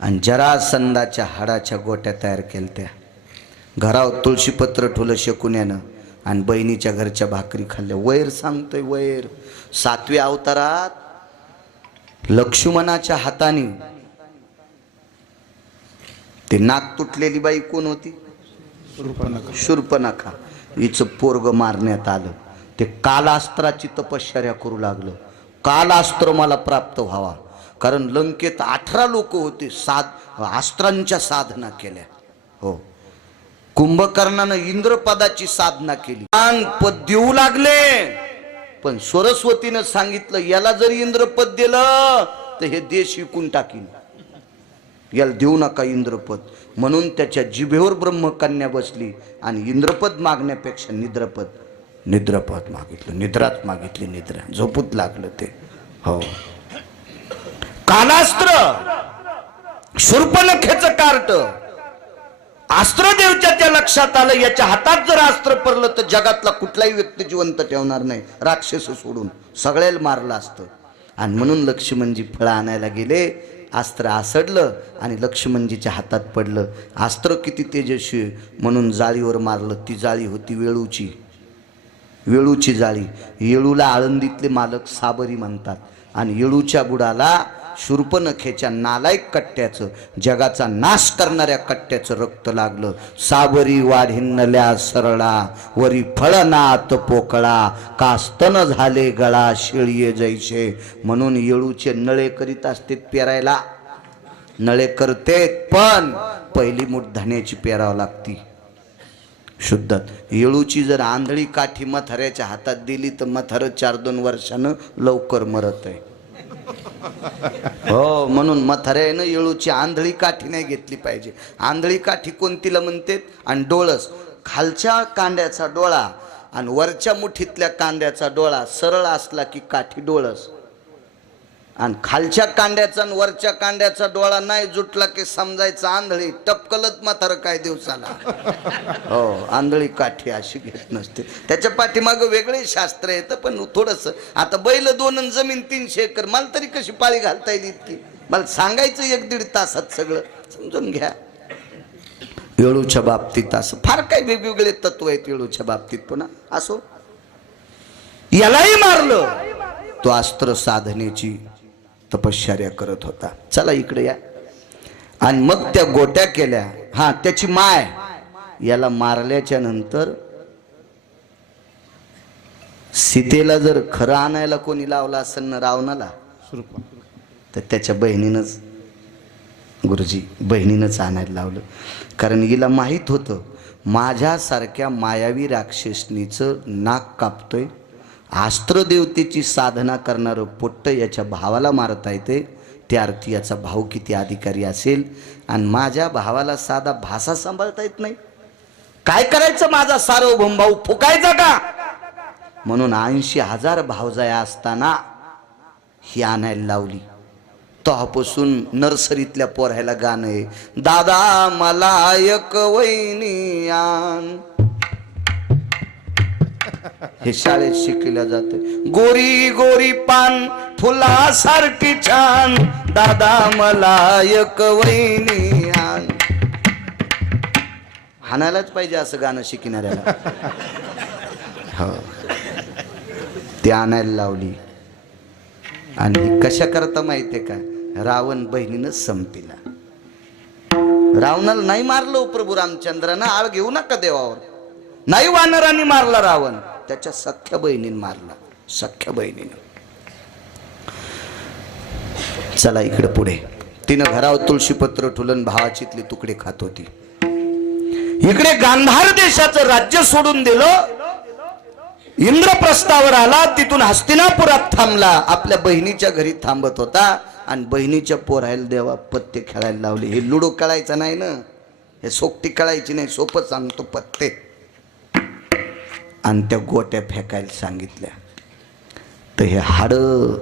आणि जरासंधाच्या हाडाच्या गोट्या तयार केलत्या. घरावर तुळशीपत्र ठुलं शकुन्यानं आणि बहिणीच्या घरच्या भाकरी खाल्ल्या. वैर सांगतोय वैर. 7व्या अवतारात लक्ष्मणाच्या हाताने ते नाक तुटलेली बाई कोण होती? शूर्पणखा. हिचं पोरग मारण्यात आलं. ते कालास्त्राची तपश्चर्या करू लागलं. कालास्त्र मला प्राप्त व्हावा. कारण लंकेत 18 लोक होते. अस्त्रांच्या साधना केल्या. हो कुंभकर्णानं इंद्रपदाची साधना केली. पद देऊ लागले पण सरस्वतीनं सांगितलं याला जर इंद्रपद दिलं तर हे देश विकून टाकीन. याला देऊ नका इंद्रपद. म्हणून त्याच्या जिभेवर ब्रह्मकन्या बसली आणि इंद्रपद मागण्यापेक्षा निद्रपद मागितलं. निद्राच मागितली. निद्रा झोपूत लागलं ते. हो कालास्त्र शूर्पणखेचं कार्ट. अस्त्रदेवच्या त्या लक्षात आलं याच्या हातात जर अस्त्र पडलं तर जगातला कुठलाही व्यक्ती जिवंत ठेवणार नाही. राक्षस सोडून सगळ्याला मारलं असतं. आणि म्हणून लक्ष्मणजी फळं आणायला गेले अस्त्र आसडलं आणि लक्ष्मणजीच्या हातात पडलं. अस्त्र किती तेजस्वी म्हणून जाळीवर मारलं. ती जाळी होती वेळूची जाळी. येळूला आळंदीतले मालक साबरी म्हणतात आणि येळूच्या बुडाला शूर्पणखेच्या नालायक कट्ट्याचं, जगाचा नाश करणाऱ्या कट्ट्याचं रक्त लागलं. साबरी वाढिन्नल्या सरळा, वरी फळनात पोकळा, कास्तन झाले गळा शेळीये जैसे. म्हणून येळूचे नळे करीत असते पेरायला, नळे करतेत, पण पहिली मूठ धान्याची पेरावं लागती शुद्धात. येळूची जर आंधळी काठी म्हाताऱ्याच्या हातात दिली तर म्हातारं 4-2 वर्षानं लवकर मरत आहे. हो, म्हणून म्हाताऱ्यानं येळूची आंधळी काठी नाही घेतली पाहिजे. आंधळी काठी कोणतीला म्हणते? आणि डोळस, खालच्या कांद्याचा डोळा आणि वरच्या मुठीतल्या कांद्याचा डोळा सरळ असला की काठी डोळस, आणि खालच्या कांड्याचा आणि वरच्या कांड्याचा डोळा नाही जुटला की समजायचं आंधळी. टपकलत म्हातारं काय दिवसाला. हो, आंधळी काठी अशी घेत नसते. त्याच्या पाठीमागं वेगळे शास्त्र येतं. पण थोडंसं आता बैल 2 आणि जमीन 300 एकर, मला तरी कशी पाळी घालता येईल इतकी? मला सांगायचं 1-1.5 तासात सगळं समजून घ्या. येळूच्या बाबतीत असं फार काही वेगवेगळे तत्व आहेत येळूच्या बाबतीत. पुन्हा असो, यालाही मारलं. तो अस्त्र साधनेची तपश्चर्या करत होता. चला इकडे या. आणि मग त्या गोट्या केल्या. हा, त्याची माय याला मारल्याच्या नंतर सीतेला जर खरं आणायला कोणी लावला असेल ना रावणाला, तर त्याच्या बहिणीनंच, गुरुजी बहिणीनंच आणायला लावलं. कारण हिला माहीत होतं माझ्यासारख्या मायावी राक्षसनीचं नाक कापतोय, अस्त्रदेवतेची साधना करणारं पोट्ट याच्या भावाला मारता येते, त्या अर्थी याचा भाऊ किती अधिकारी असेल. आणि माझ्या भावाला साधा भाषा सांभाळता येत नाही, काय करायचं? माझा सार्वभौम भाऊ फुकायचा का? म्हणून 80,000 भावजाया असताना ही आणायला लावली. तेव्हापासून नर्सरीतल्या पोरायला गाणं आहे, दादा मला एक वहिनी आण. हे शाळेत शिकल्या जाते. गोरी गोरी पान फुलासारखी छान, दादा मला एक वहिनी आण. हाणायलाच पाहिजे असं गाणं शिकणाऱ्याला. हो, ते आणायला लावली. आणि कशा करता माहितीये का? रावण बहिणीनं संपीला. रावणाला नाही मारलं प्रभू रामचंद्रानं, आळ घेऊ नका देवावर. नाही वानरांनी मारला रावण, त्याच्या सख्या बहिणीनं मारला, सख्या बहिणीनं. चला इकडे पुढे. तिनं घरावर तुळशीपत्र ठुलन भावाचीतले तुकडे खात होती. इकडे गांधार देशाचं राज्य सोडून दिलं, इंद्रप्रस्थावर आला, तिथून हस्तिनापुरात थांबला. आपल्या बहिणीच्या घरी थांबत होता आणि बहिणीच्या पोरायला देवा पत्ते खेळायला लावले. हे लुडो खेळायचा नाही ना, हे सोकटी खेळायची नाही, सोपं सांगतो पत्ते. आणि त्या गोट्या फेकायला सांगितल्या. तर हे हाडं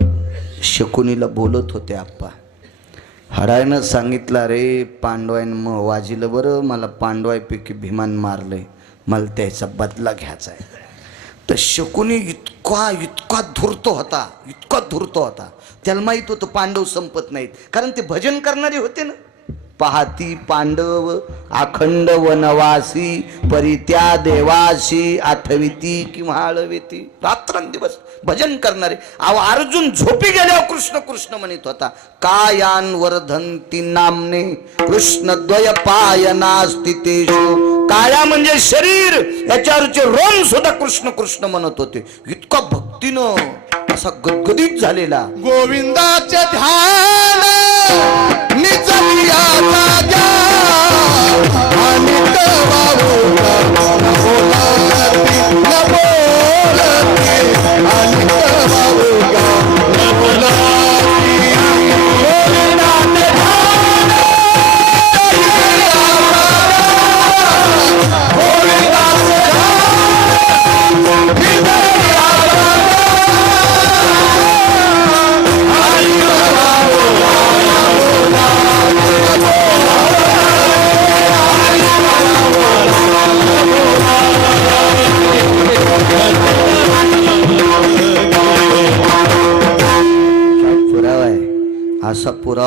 शकुनीला बोलत होते. आप्पा हाडायनं सांगितलं, रे पांडवायनं मग वाजिलं बरं, मला पांडवायपैकी भीमान मारलंय, मला त्याचा बदला घ्यायचा आहे. तर शकुनी इतका धूर्त होता, इतका धूर्त होता. त्याला माहित होतं पांडव संपत नाहीत, कारण ते भजन करणारे होते ना. पाहती पांडव अखंड वनवासी, परित्या देवाशी आठविती किंवा आळविती. रात्रंदिवस भजन करणारे. अर्जुन झोपी गेल्यावर कृष्ण कृष्ण म्हणत होता. कायान वर्धंती नामने कृष्ण द्वय पायना स्थितेषु. काया म्हणजे शरीर, याच्यावरचे रोम सुद्धा कृष्ण कृष्ण म्हणत होते. इतका भक्तीनं असा गदगदित झालेला. गोविंदाचे ध्यान निचलिया जाग्या, आणि तवाऊ बोलती न बोलती, आणि तवाऊ न बोलती. गोविंदाचे ध्यान गोविंदाचे ध्यान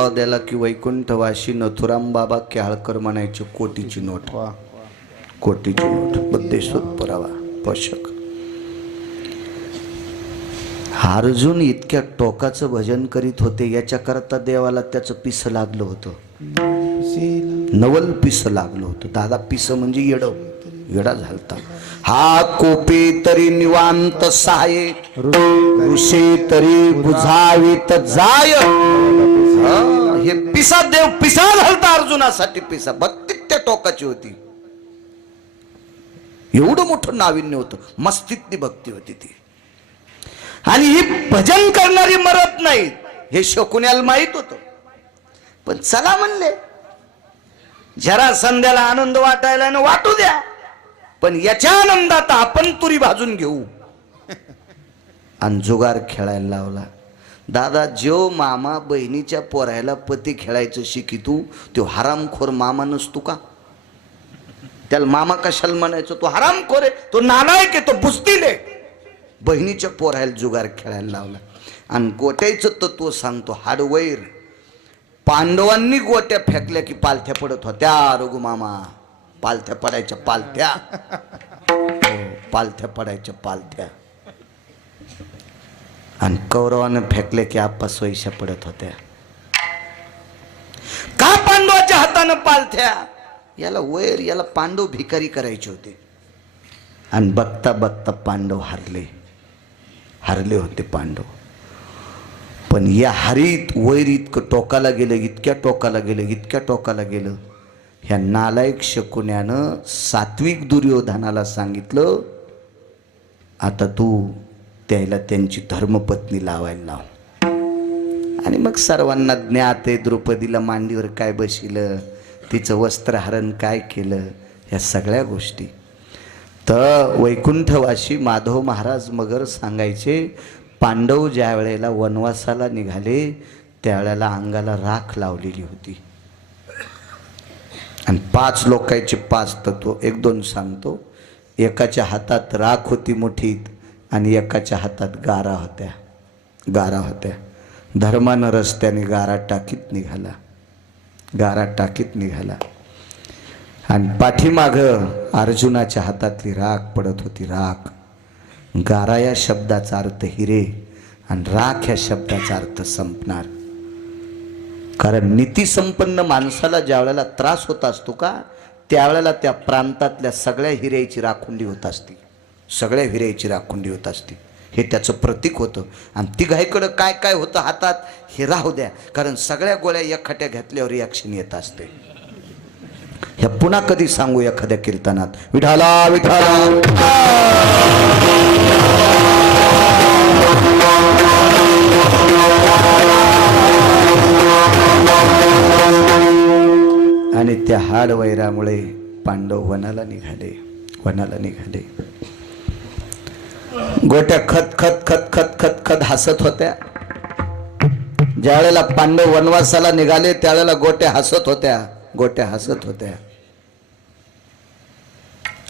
नाव द्याला की वैकुंठवाशी नथुराम बाबा केहाळकर म्हणायचे कोटीची नोट, वा कोटीची नोट, बद्देश्वर पुरावा पोषक. अर्जुन इतक्या टोकाचं भजन करीत होते, याच्याकरता देवाला त्याचं पिस लागलं होतं, नवल पिस लागलं होतं. दादा पिस म्हणजे येडा झालता. हा कोपे तरी निवांत साये, ऋषे तरी बुझावीत जाय. हे पिसा देव पिसा झालता अर्जुनासाठी. पिसा भक्ती त्या टोकाची होती, एवढं मोठं नाविन्य होतं, मस्तीतली भक्ती होती ती. आणि ही भजन करणारी मरत नाहीत हे शकुन्याला माहित होतं. पण चला म्हणले, जरा संध्याला आनंद वाटायला ना वाटू द्या, पण याच्या आनंदात आपण तुरी भाजून घेऊ. आणि जुगार खेळायला लावला. दादा, जो मामा बहिणीच्या पोरायला पती खेळायचं शिकितू, तो हरामखोर मामा नसतो का? त्याला मामा कशाला म्हणायचं? तो हरामखोर आहे, तो नालायक आहे, तो बुस्तील आहे. बहिणीच्या पोरायला जुगार खेळायला लावला. आणि गोट्याचं तत्व सांगतो, हाडवैर. पांडवांनी गोट्या फेकल्या की पालथ्या पडत होत्या. रघु मामा, पालथ्या पडायच्या, पालथ्या. हो, पालथ्या पडायच्या, पालथ्या. आणि कौरवानं फेकले की आप्पा सोयीशा पडत होत्या. का पांडवाच्या हातानं पालथ्या? याला वैर, याला पांडव भिकारी करायचे होते. आणि बघता बघता पांडव हरले होते पांडव. पण या हरीत वैर इतकं टोकाला गेलं, इतक्या टोकाला गेलं. ह्या नालायक शकुन्यानं सात्विक दुर्योधनाला सांगितलं, आता तू त्याला त्यांची धर्मपत्नी लावायला लाव. आणि मग सर्वांना ज्ञात आहे, द्रौपदीला मांडीवर काय बशिलं, तिचं वस्त्रहरण काय केलं, ह्या सगळ्या गोष्टी. तर वैकुंठवासी माधव महाराज मगर सांगायचे, पांडव ज्या वेळेला वनवासाला निघाले त्यावेळेला अंगाला राख लावलेली होती. आणि 5 लोकांचे 5 तत्व 1-2 सांगतो. एकाच्या हातात राख होती मुठीत आणि एकाच्या हातात गारा होत्या. धर्मानं रस्त्याने गारा टाकीत निघाला. आणि पाठीमागं अर्जुनाच्या हातातली राख पडत होती. राख, गारा या शब्दाचा अर्थ हिरे आणि राख या शब्दाचा अर्थ संपणार. कारण नीतिसंपन्न माणसाला ज्या वेळेला त्रास होत असतो का, त्यावेळेला त्या प्रांतातल्या सगळ्या हिऱ्याची राखुंडी होत असते. हे त्याचं प्रतीक होतं. आणि तिघाईकडं काय काय होतं हातात हे राहू द्या, कारण सगळ्या गोळ्या एकखट्या घेतल्यावर रिॲक्शन येत असते. ह्या पुन्हा कधी सांगू एखाद्या कीर्तनात. विठाला विठाला. आणि त्या हाड वैरामुळे पांडव वनाला निघाले. गोट्या खत खत खत खत खत खत हसत होत्या. ज्यावेळेला पांडव वनवासाला निघाले त्यावेळेला गोट्या हसत होत्या.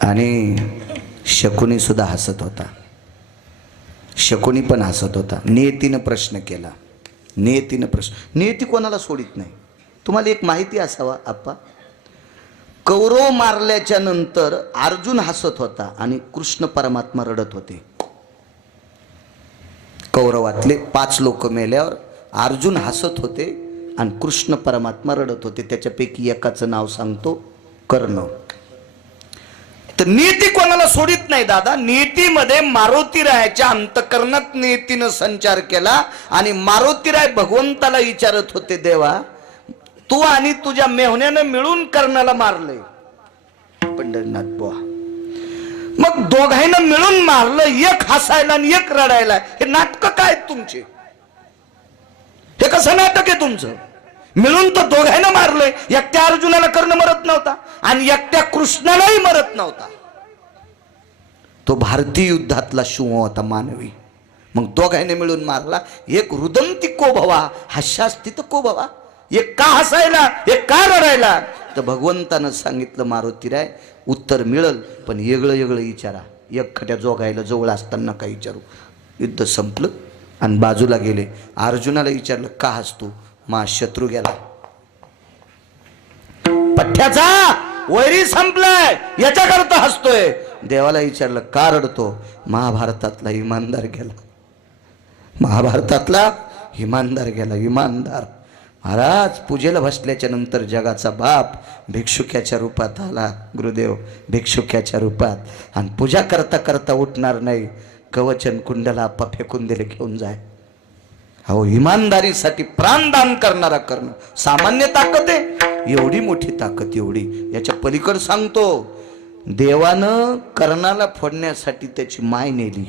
आणि शकुनी सुद्धा हसत होता. शकुनी पण हसत होता. नियतीनं प्रश्न केला. नियती कोणाला सोडित नाही. तुम्हाला एक माहिती असावा आप्पा, कौरव मारल्याच्या नंतर अर्जुन हसत होता आणि कृष्ण परमात्मा रडत होते. कौरवातले 5 लोक मेल्यावर अर्जुन हसत होते आणि कृष्ण परमात्मा रडत होते. त्याच्यापैकी एकाचं नाव सांगतो, कर्ण. तर नियती कोणाला सोडित नाही दादा. नियतीमध्ये मारुतीरायाच्या अंतकरणात नियतीनं संचार केला आणि मारुतीराय भगवंताला विचारत होते, देवा तू आणि तुझ्या मेहुण्यानं मिळून कर्णाला मारले. पंढरनाथ बुवा, मग दोघांना मिळून मारलं, एक हसायला आणि एक रडायला. हे नाटक काय तुमचे? हे कसं नाटक आहे तुमचं? मिळून तर दोघांना मारलंय. एकट्या अर्जुनाला कर्ण मरत नव्हता आणि एकट्या कृष्णालाही मरत नव्हता. तो भारतीय युद्धातला शिव होता, मानवी. मग दोघांनी मिळून मारला. एक रुदंती को भवा, हास्यास्थित को भवा. एक का हसायला, एक का रडायला? तर भगवंतानं सांगितलं, मारुतीराय उत्तर मिळेल, पण वेगळं विचारा. एक खट्या जोगायला जवळ असताना काय विचारू. युद्ध संपलं आणि बाजूला गेले. अर्जुनाला विचारलं, का हसतो? मा शत्रू गेला. पठ्याचा वैरी संपलाय याच्याकरता हसतोय. देवाला विचारलं का रडतो? महाभारतातला इमानदार गेला. महाभारतातला इमानदार गेला. इमानदार महाराज पूजेला बसल्याच्या नंतर जगाचा बाप भिक्षुक्याच्या रूपात आला. गुरुदेव भिक्षुक्याच्या रूपात. आणि पूजा करता करता उठणार नाही. कवचन कुंडला आप्पा फेकून दिले घेऊन जाय. अहो इमानदारीसाठी प्राणदान करणारा करणं सामान्य ताकद आहे. एवढी मोठी ताकद एवढी. याच्या पलीकड सांगतो देवानं कर्णाला फोडण्यासाठी त्याची माय नेली.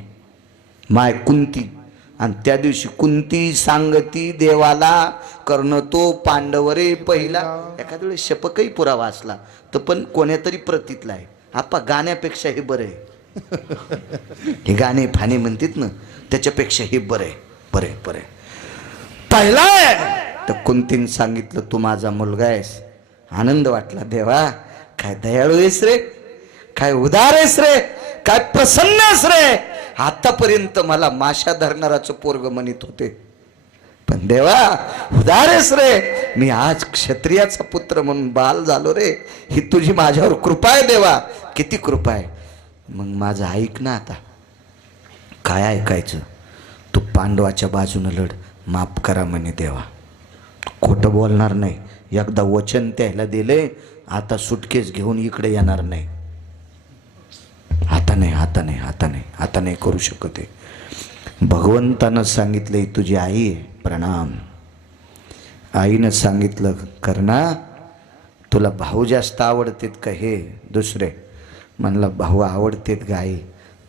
माय कुंती. आणि त्या दिवशी कुंती सांगती देवाला कर्ण तो पांडवरे पहिला. एखाद्या वेळेस शपकही पुरावा असला तर पण कोण्यातरी प्रतीतला आहे. आपा गाण्यापेक्षा हे बरं आहे. हे गाणे फाणे म्हणतात ना त्याच्यापेक्षा हे बरं आहे. बरे बरे पहिला आहे तर कुंतीन सांगितलं तू माझा मुलगा आहेस. आनंद वाटला. देवा काय दयाळू आहेस रे, काय उदार आहेस रे, काय प्रसन्न आहेस रे. आतापर्यंत मला माशा धरणाराचं पोरग म्हणत होते पण देवा उदार आहेस रे. मी आज क्षत्रियाचा पुत्र म्हणून बाल झालो रे. ही तुझी माझ्यावर कृपा आहे देवा. किती कृपा आहे. मग माझं ऐक ना आता. काय ऐकायचं? तू पांडवाच्या बाजूनं लढ. माफ करा म्हणे देवा. खोटं बोलणार नाही. एकदा वचन त्याला दिले आता सुटकेस घेऊन इकडे येणार नाही. आता नाही आता नाही आता नाही आता नाही करू शकत आहे. भगवंतानं सांगितलंय तुझी आई आहे प्रणाम. आईनं सांगितलं कर्णा तुला भाऊ जास्त आवडतेत का हे दुसरे? म्हणला भाऊ आवडतेत गाई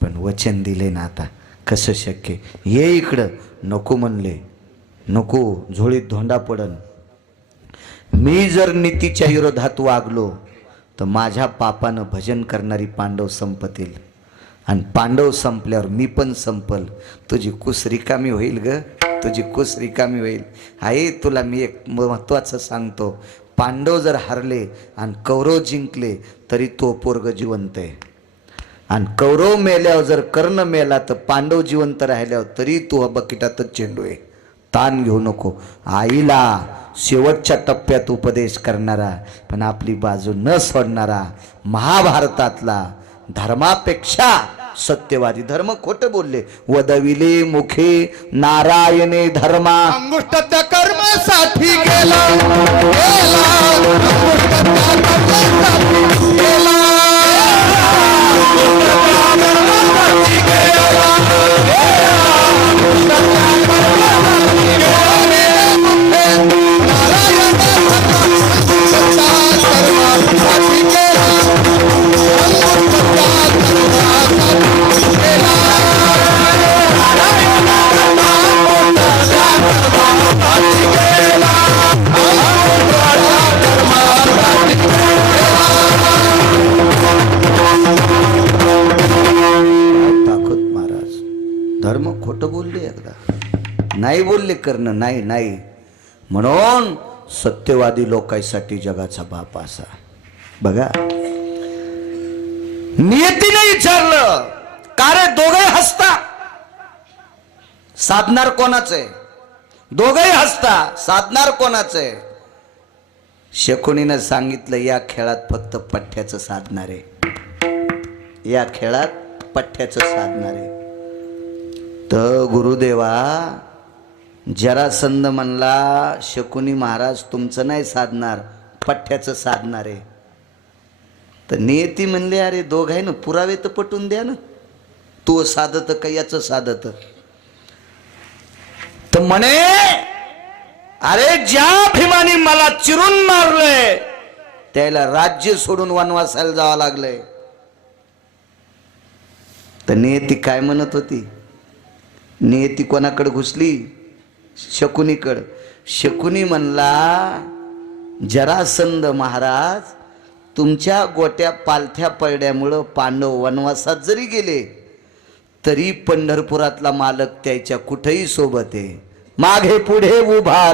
पण वचन दिले ना आता कसं शक्य. ये इकडं. नको म्हणले. नको झोळीत धोंडा पडन. मी जर नीतीच्या विरोधात वागलो तर माझ्या पापानं भजन करणारी पांडव संपतील. आणि पांडव संपल्यावर मी पण संपल. तुझी कुस रिकामी होईल ग. तुझी कुस रिकामी होईल. आई तुला मी एक महत्त्वाचं सांगतो. पांडव जर हरले आणि कौरव जिंकले तरी तो पोरग जिवंत आहे. आणि कौरव मेल्यावर जर कर्ण मेला तर पांडव जिवंत राहिल्यावर तरी तो बकिटातच चेंडू आहे. ताण घेऊ नको. आईला शेवटच्या टप्प्यात उपदेश करणारा पण आपली बाजू न सोडणारा महाभारतातला धर्मापेक्षा सत्यवादी. धर्म खोटं बोलले. वदविले मुखे नारायणे धर्मा अंगुष्ठ त्या कर्मासाठी गेला गेला. अंगुष्ठ त्या कर्मासाठी गेला. धर्म खोटं बोलले एकदा. नाही बोलले कर्ण नाही नाही. म्हणून सत्यवादी लोकांसाठी जगाचा बाप असा. बघा नियतीने विचारलं का रे दोघे हसता साधणार कोणाचं आहे? दोघेही हसता साधणार कोणाचं आहे? शकुनीनं सांगितलं या खेळात फक्त पठ्ठ्याचं साधणार आहे. या खेळात पठ्ठ्याचं साधणार आहे. तर गुरुदेवा जरासंध म्हणला शकुनी महाराज तुमचं नाही साधणार पठ्ठ्याचं साधणार आहे. तर नियती म्हणले अरे दोघाय ना पुरावे तर पटून द्या ना. तू साधत का याचं साधत? तर म्हणे अरे ज्या भीमानी मला चिरून मारलंय त्याला राज्य सोडून वनवासाला जावं लागलंय. तर नियती काय म्हणत होती? नियती कोणाकडे घुसली? शकुनीकडं. शकुनी म्हणला जरासंध महाराज तुमच्या गोट्या पालथ्या पडल्यामुळं पांडव वनवासात जरी गेले तरी पंढरपुरातला मालक त्याच्या कुठेही सोबत आहे. मागे पुढे उभा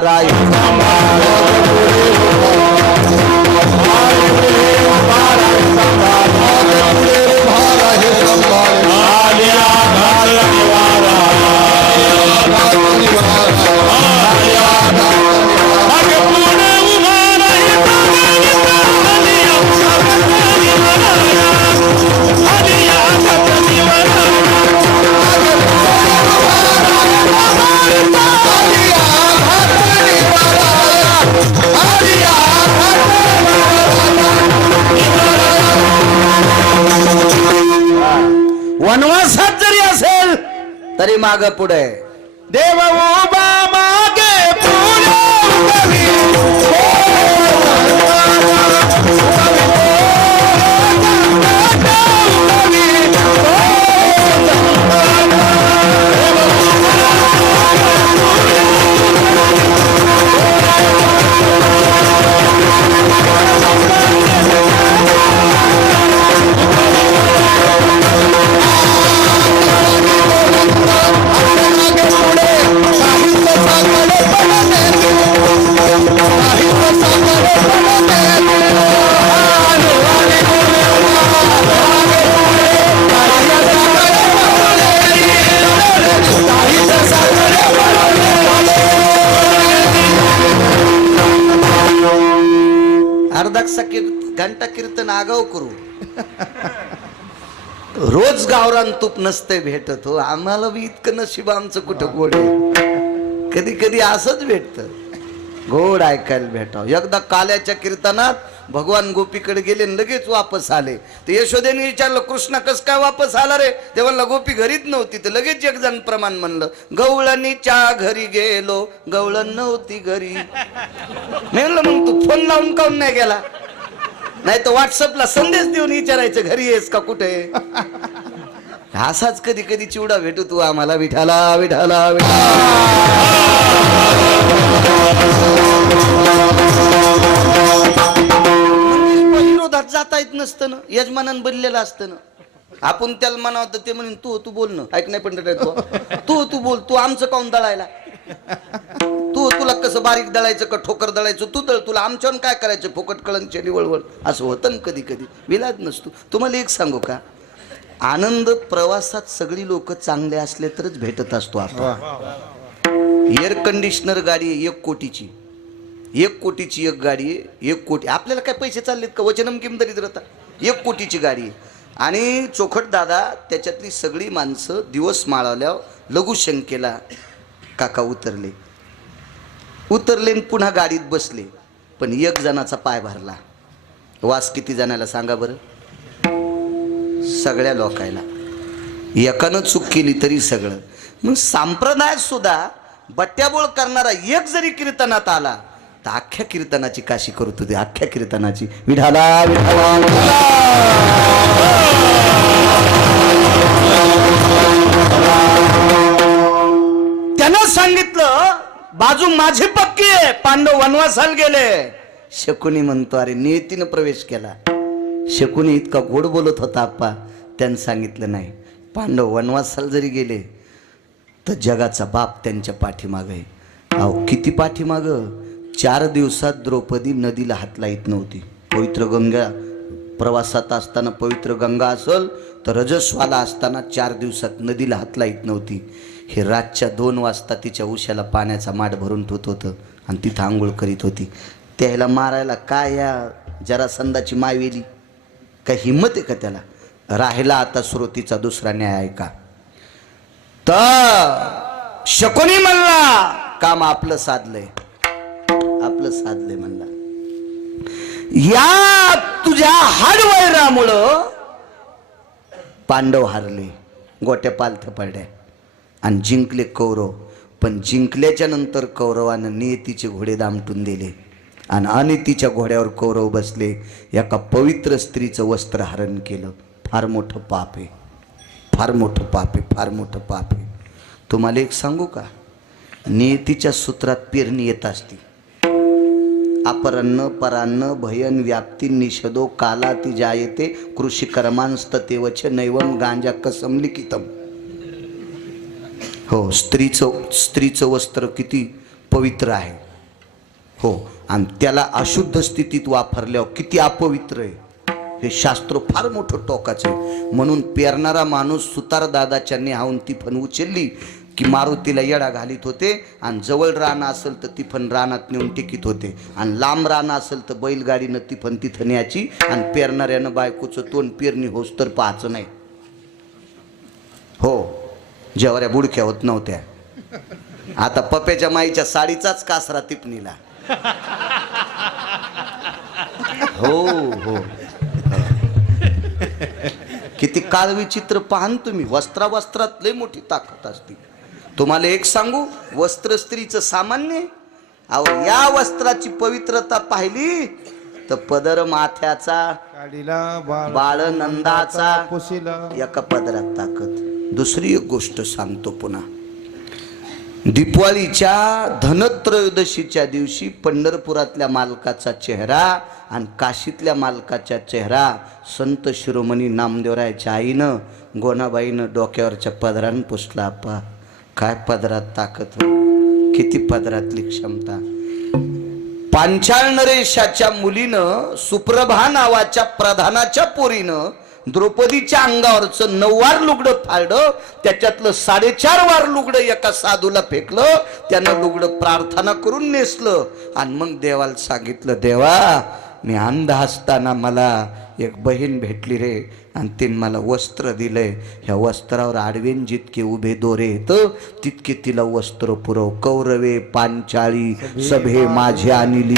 तरी माग पुढे देव उभा मागे पुढे अर्धा घंटा कीर्तन आगाव करू. रोज गावरान तूप नसते भेटत हो. आम्हाला बी इतकं नशीब आमचं कुठं गोड आहे. कधी कधी असंच भेटत गोड ऐकायला भेटावं. एकदा काल्याच्या कीर्तनात भगवान गोपीकडे गेले आणि लगेच वापस आले. तर यशोदेने विचारलं कृष्णा कस काय वापस आला रे. ते म्हणलं गोपी घरीच नव्हती. तर लगेच एक जण प्रमाण म्हणलं गवळणीच्या घरी गेलो गवळण नव्हती घरी. मी म्हणलं मग तू फोन लावून काऊन नाही गेला. नाही तर व्हॉट्सअपला संदेश देऊन विचारायचं घरी येस का कुठे. असाच कधी कधी चिवडा भेटू तू आम्हाला विठाला विठाला विरोधात जाता येत नसतं ना. यजमानानं बनलेलं असतं ना. आपण त्याला म्हणावं तर ते म्हणून तू बोल ना. ऐक नाही पण तू बोल. तू आमचं काऊन दळायला. तुला कसं बारीक दळायचं का ठोकर दळायचं तू दळ. तुला आमच्यावर काय करायचं फुकट कळण वळवळ असं होतं ना कधी कधी. विलाज नसतो. तुम्हाला एक सांगू का आनंद प्रवासात सगळी लोक चांगले असले तरच भेटत असतो आपण. एअर कंडिशनर गाडी आहे 1 कोटीची. 1 कोटीची एक गाडी आहे. 1 कोटी आपल्याला काय पैसे चाललेत का वचनम किमतरीत राहता. 1 कोटीची गाडी आहे. आणि चोखट दादा त्याच्यातली सगळी माणसं दिवस माळवल्यावर लघुशंकेला काका उतरले आणि पुन्हा गाडीत बसले. पण एक जणाचा पाय भरला. वास किती जणाला सांगा बरं. सगळ्या लोकायला. एकानं चूक केली तरी सगळं. मग संप्रदायात सुद्धा बट्ट्याबोळ करणारा एक जरी कीर्तनात आला तर अख्ख्या कीर्तनाची काशी करत होती. अख्ख्या कीर्तनाची विठाला विठाला त्यानं सांगितलं बाजू माझी पक्की आहे. पांडव वनवासाला गेले. शकुनी म्हणतो अरे नियतीनं प्रवेश केला. शकुनी इतका गोड बोलत होता आप्पा. त्यानं सांगितलं नाही पांडव वनवासाला जरी गेले तर जगाचा बाप त्यांच्या पाठीमाग आहे. अहो किती पाठीमाग. 4 दिवसात द्रौपदी नदीला हात लाईत नव्हती. पवित्र गंगा प्रवासात असताना पवित्र गंगा असल तर रजस्वाला असताना 4 दिवसात नदीला हात लाईत नव्हती. हे रातच्या 2 वाजता तिच्या उशाला पाण्याचा माठ भरून ठेवत होतं आणि तिथं आंघोळ करीत होती. त्याला मारायला काय या जरासंधाची मायवेली काय हिंमत आहे का त्याला. राहिला आता श्रोतीचा दुसरा न्याय आहे का. तर शकुनी म्हणला काम आपलं साधलंय म्हणला. या तुझ्या हाडवैरामुळं पांडव हारले. गोट्या पालथ्या पडल्या आणि जिंकले कौरव. पण जिंकल्याच्या नंतर कौरवानं नियतीचे घोडे दामटून दिले आणि अनितीच्या घोड्यावर कौरव बसले. एका पवित्र स्त्रीचं वस्त्र हरण केलं. फार मोठं पाप आहे. फार मोठं पाप आहे. फार मोठं पाप आहे. तुम्हाला एक सांगू का नियतीच्या सूत्रात पेरणी येत असते. अपरन्न परान्न भयन व्याप्ती निषदो काला ती जायते कृषी कर्मांस्ततेवच नैवम गांजा कसम लिखितम. हो स्त्रीचं वस्त्र किती पवित्र आहे. हो आणि त्याला अशुद्ध स्थितीत वापरल्यावर किती अपवित्र आहे. हे शास्त्र फार मोठं टोकाचं आहे. म्हणून पेरणारा माणूस सुतार दादाच्या नेहावून ती फण उचलली की मारुतीला येडा घालीत होते आणि जवळ रान असेल तर ती फण रानात नेऊन टिकीत होते आणि लांब रान असेल तर बैलगाडीनं ती फण तिथं न्यायची आणि पेरणाऱ्यानं बायकोचं तोंड पेरणी होस तर पाहायचं नाही. हो जेवऱ्या बुडक्या होत नव्हत्या. आता पप्याच्या माईच्या साडीचाच कासरा टिपणीला. हो हो किती काळविचित्र पाहन तुम्ही. वस्त्रात लय मोठी ताकद असते. तुम्हाला एक सांगू, वस्त्र स्त्रीचं सामान्य आहे. अहो या वस्त्राची पवित्रता पाहिली तर पदर माथ्याचा, काढीला बाळ नंदाचा, पुसीला. एका पदरात ताकद. दुसरी एक गोष्ट सांगतो पुन्हा. दिवाळीच्या धनत्रयोदशीच्या दिवशी पंढरपुरातल्या मालकाचा चेहरा आणि काशीतल्या मालकाचा चेहरा संत शिरोमणी नामदेवरायाच्या आईनं गोनाबाईनं डोक्यावरच्या पदरानं पुसला. आप्पा काय पदरात ताकद हो, किती पदरातली क्षमता. पांचाळ नरेशाच्या मुलीनं, सुप्रभा नावाच्या प्रधानाच्या पोरीनं द्रौपदीच्या अंगावरचं 9 वार लुगडं फाडलं, त्याच्यातलं 4.5 वार लुगडं एका साधूला फेकलं. त्यानं लुगडं प्रार्थना करून नेसलं आणि मग देवाला सांगितलं, देवा मी अंध असताना मला एक बहीण भेटली रे आणि तिने मला वस्त्र दिलंय. ह्या वस्त्रावर आडवेन जितके उभे दोरे येत तितके तिला वस्त्र पुरव. कौरवे पांचाळी सभे माझे आणली,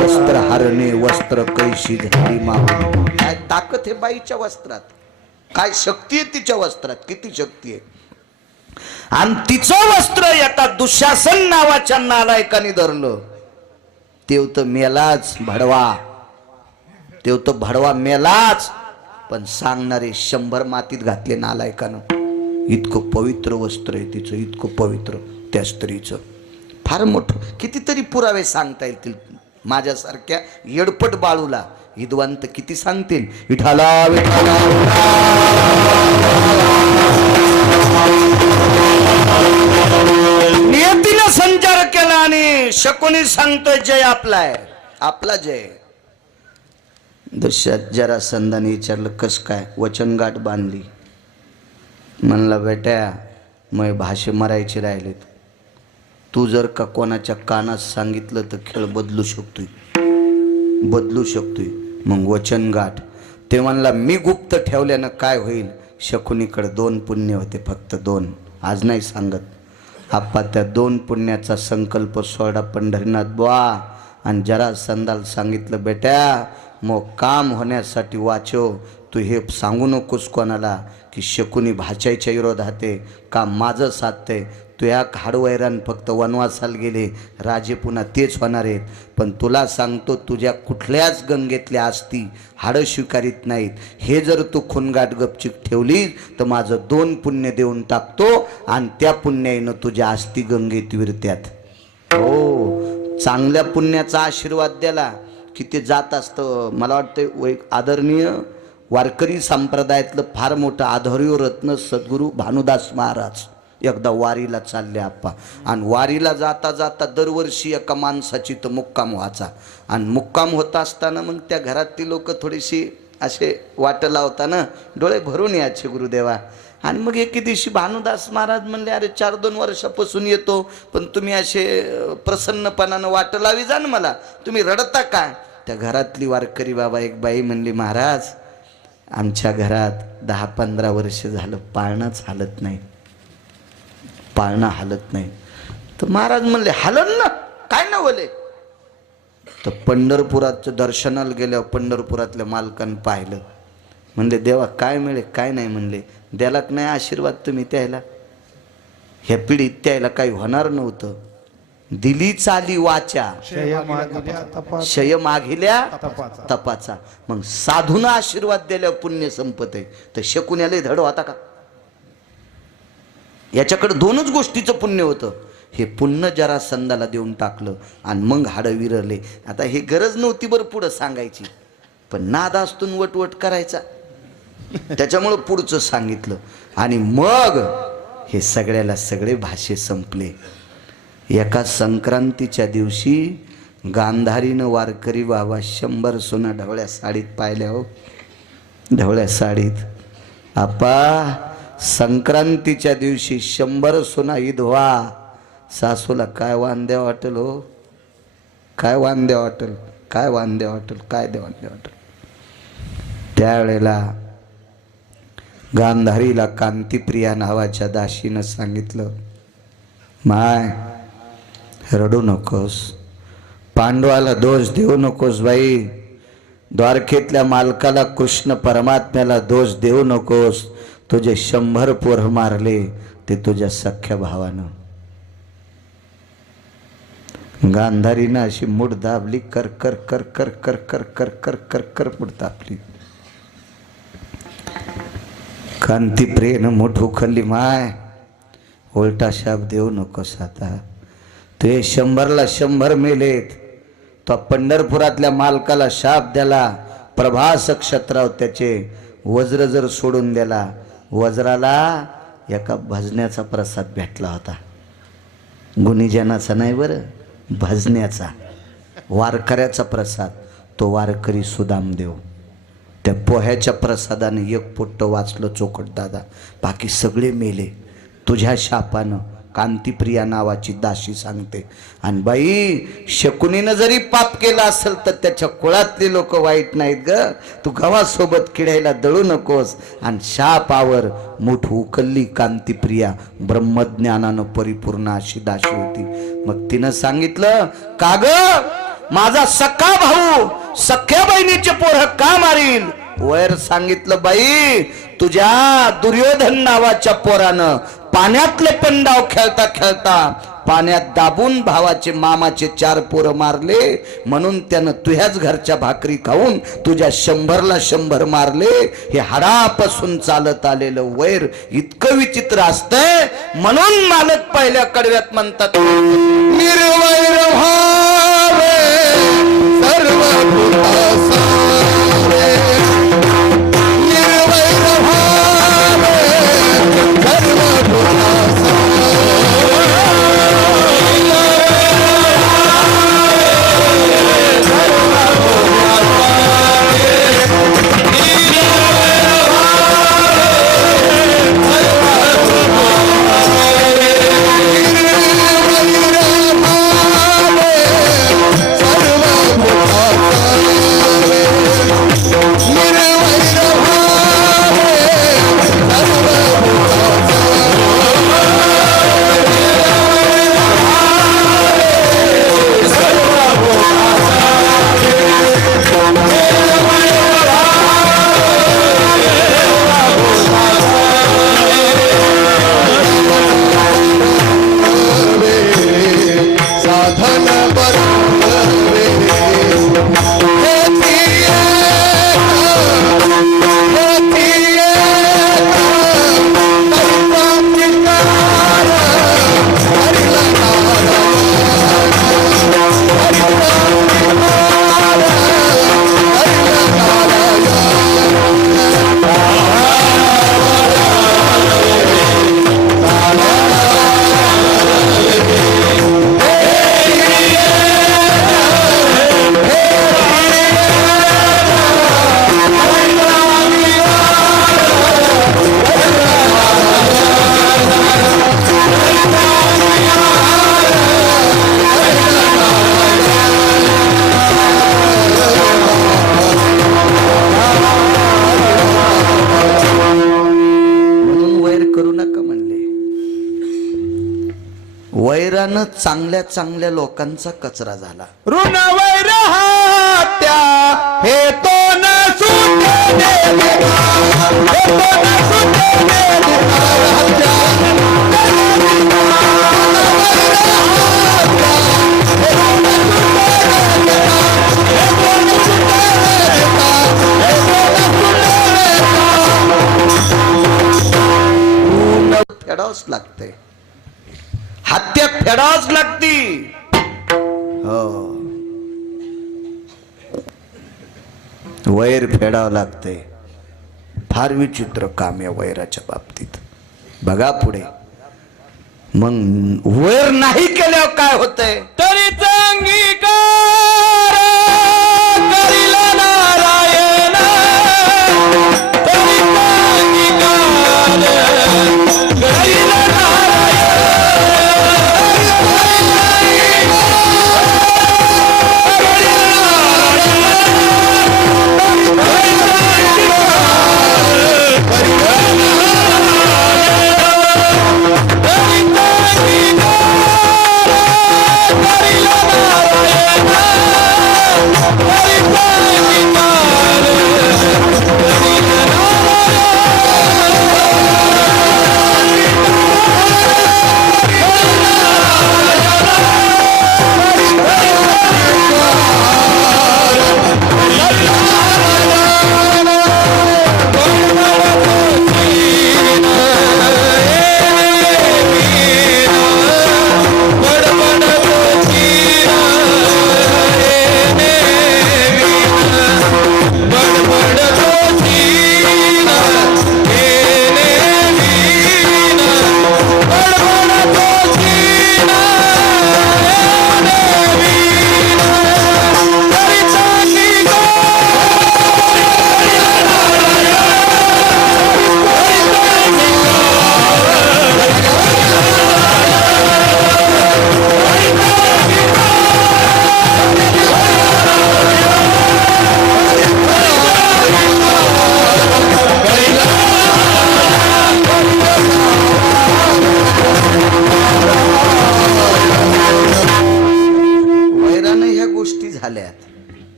वस्त्र हरणे वस्त्र कैशी झाली मागून. काय ताकद आहे बाईच्या वस्त्रात, काय शक्ती आहे तिच्या वस्त्रात, किती शक्ती आहे. आणि तिचं वस्त्र एका दुःशासन नावाच्या नालायकाने धरलं. तेव तर मेलाच भडवा, तेव तर भडवा मेलाच, पण सांगणारे 100 मातीत घातले नालायकानं. इतकं पवित्र वस्त्र आहे तिचं, इतकं पवित्र त्या स्त्रीचं. फार मोठं. कितीतरी पुरावे सांगता येतील. माझ्यासारख्या येडपट बाळूला विद्वांत किती सांगतील. विठाला विठाला नियतीनं संचार केला आणि शकुनी सांगतोय जय आपलाय, आपला जय. दशात जरासंधाने विचारलं कस काय. वचनगाठ बांधली. म्हणला बेट्या मग भाषे मरायचे राहिलेत. तू जर का कोणाच्या कानात सांगितलं तर खेळ बदलू शकतोय, बदलू शकतोय. मग वचनगाठ. ते म्हणला मी गुप्त ठेवल्यानं काय होईल. शकुनीकडे 2 पुण्य होते, फक्त 2. आज नाही सांगत. आप्पा त्या 2 पुण्याचा संकल्प सोडा पंढरीनाथ बुवा. आणि जरासंधाला सांगितलं बेट्या मग काम होण्यासाठी वाचव. तू हे सांगू नकोस कोणाला की शकुनी भाच्याच्या विरोधात आहे, काम माझं साधतंय. तू या हाडवैरान फक्त वनवासाला गेले, राजे पुन्हा तेच होणार आहेत. पण तुला सांगतो तुझ्या कुठल्याच गंगेतल्या आस्ती हाडं स्वीकारित नाहीत. हे जर तू खुनगाठ गपचिक ठेवली तर माझं 2 पुण्य देऊन टाकतो आणि त्या पुण्याईनं तुझ्या आस्ती गंगेत विरत्यात. हो, चांगल्या पुण्याचा आशीर्वाद द्याला की ते जात असतं. मला वाटतं एक आदरणीय वारकरी संप्रदायातलं फार मोठं आधार्य रत्न सद्गुरू भानुदास महाराज एकदा वारीला चालले आप्पा. आणि वारीला जाता जाता दरवर्षी एका माणसाची तर मुक्काम व्हायचा. आणि मुक्काम होता असताना मग त्या घरातली लोक थोडीशी असे वाट लावताना डोळे भरून यायचे गुरुदेवा. आणि मग एके दिवशी भानुदास महाराज म्हणले अरे 4-2 वर्षापासून येतो पण तुम्ही असे प्रसन्नपणानं वाट लावी जा ना मला, तुम्ही रडता काय. त्या घरातली वारकरी बाबा एक बाई म्हणली महाराज आमच्या घरात 10-15 वर्ष झालं पाळणाच हालत नाही, पाळणा हालत नाही. तर महाराज म्हणले हालन ना, काय ना बोले. तर पंढरपुराचं दर्शनाला गेल्यावर पंढरपुरातल्या मालकानं पाहिलं. म्हणले देवा काय मिळे काय नाही. म्हणले द्यालाच नाही आशीर्वाद तुम्ही त्याला. ह्या पिढीत त्याला काही होणार नव्हतं. दिली चाली वाचा शय मागिल्या तपाचा. मग साधून आशीर्वाद दिल्यावर पुण्य संपत आहे. तर शकुन्याला धड होता का. याच्याकडे 2च गोष्टीचं पुण्य होतं. हे पुण्य जरासंधाला देऊन टाकलं आणि मग हाडं विरले. आता हे गरज नव्हती बरं पुढं सांगायची, पण नादास्तून वटवट करायचा, त्याच्यामुळं पुढचं सांगितलं. आणि मग हे सगळ्याला सगळे भाषे संपले. एका संक्रांतीच्या दिवशी गांधारीनं वारकरी बाबा 100 सोना ढवळ्या साडीत पाहिल्या. हो ढवळ्या साडीत. आपा संक्रांतीच्या दिवशी 100 सोना विधवा सासूला काय वांद्या वाटेल. हो काय वांद्या वाटेल, काय वांद्या वाटेल, काय वांद्या वाटेल. त्यावेळेला गांधारीला कांतीप्रिया नावाच्या दासीनं सांगितलं माय रडू नकोस, पांडवाला दोष देऊ नकोस बाई. द्वारकेतल्या मालकाला कृष्ण परमात्म्याला दोष देऊ नकोस. तुझे 100 पोर मारले ते तुझ्या सख्या भावानं. गांधारीनं अशी मूठ दाबली. कर कर कर कर कर कर कर कर कर कर मूठ दाबली. कांतीप्रियेनं मूठ उखलली. माय उलटा शाप देऊ नकोस. आता ते 100ला 100 मेलेत. तो पंढरपुरातल्या मालकाला शाप दिला. प्रभास क्षत्राव त्याचे वज्र जर सोडून दिला. वज्राला एका भजण्याचा प्रसाद भेटला होता. गुणीजनाचा नाही बरं, भजण्याचा, वारकऱ्याचा प्रसाद. तो वारकरी सुदामदेव. त्या पोह्याच्या प्रसादाने एक पोट्ट वाचलं चोखट दादा. बाकी सगळे मेले तुझ्या शापानं. कांतीप्रिया नावाची दासी सांगते. आणि बाई शकुनीनं जरी पाप केला असेल तर त्याच्या कुळातले लोक वाईट नाहीत ग. तू गव्हासोबत किडायला दळू नकोस. आणि शापावर मूठ उकलली कांतीप्रिया. ब्रह्मज्ञानानं परिपूर्ण अशी दासी होती. मग तिनं सांगितलं, का ग माझा सख्खा भाऊ सख्या बहिणीचे पोरं का मारील? वैर सांगितलं, बाई तुझ्या दुर्योधन नावाच्या पोरानं पाण्यातले पण डाव खेळता खेळता पाण्यात दाबून भावाचे मामाचे 4 पोरं मारले. म्हणून त्यानं तुझ्याच घरच्या भाकरी खाऊन तुझ्या 100ला 100 मारले. हे हाडापासून चालत आलेलं वैर इतकं विचित्र असतंय. म्हणून मालक पहिल्या कडव्यात म्हणतात, निर्वैर भावे सर्व वैरानं चांगल्या चांगल्या लोकांचा कचरा झाला. ऋण वैर हात्या हे तो न सुटे देविका, हे तो न सुटे देविका. फेडावच लागते. हत्या फेडावच लागती. हो, वैर फेडावं लागते. फार विचित्र काम या वैराच्या बाबतीत. बघा पुढे. मग वैर नाही केल्यावर काय होतंय? तरी अंगीकार करीला नारायण, तरी अंगीकार करीला नारायण.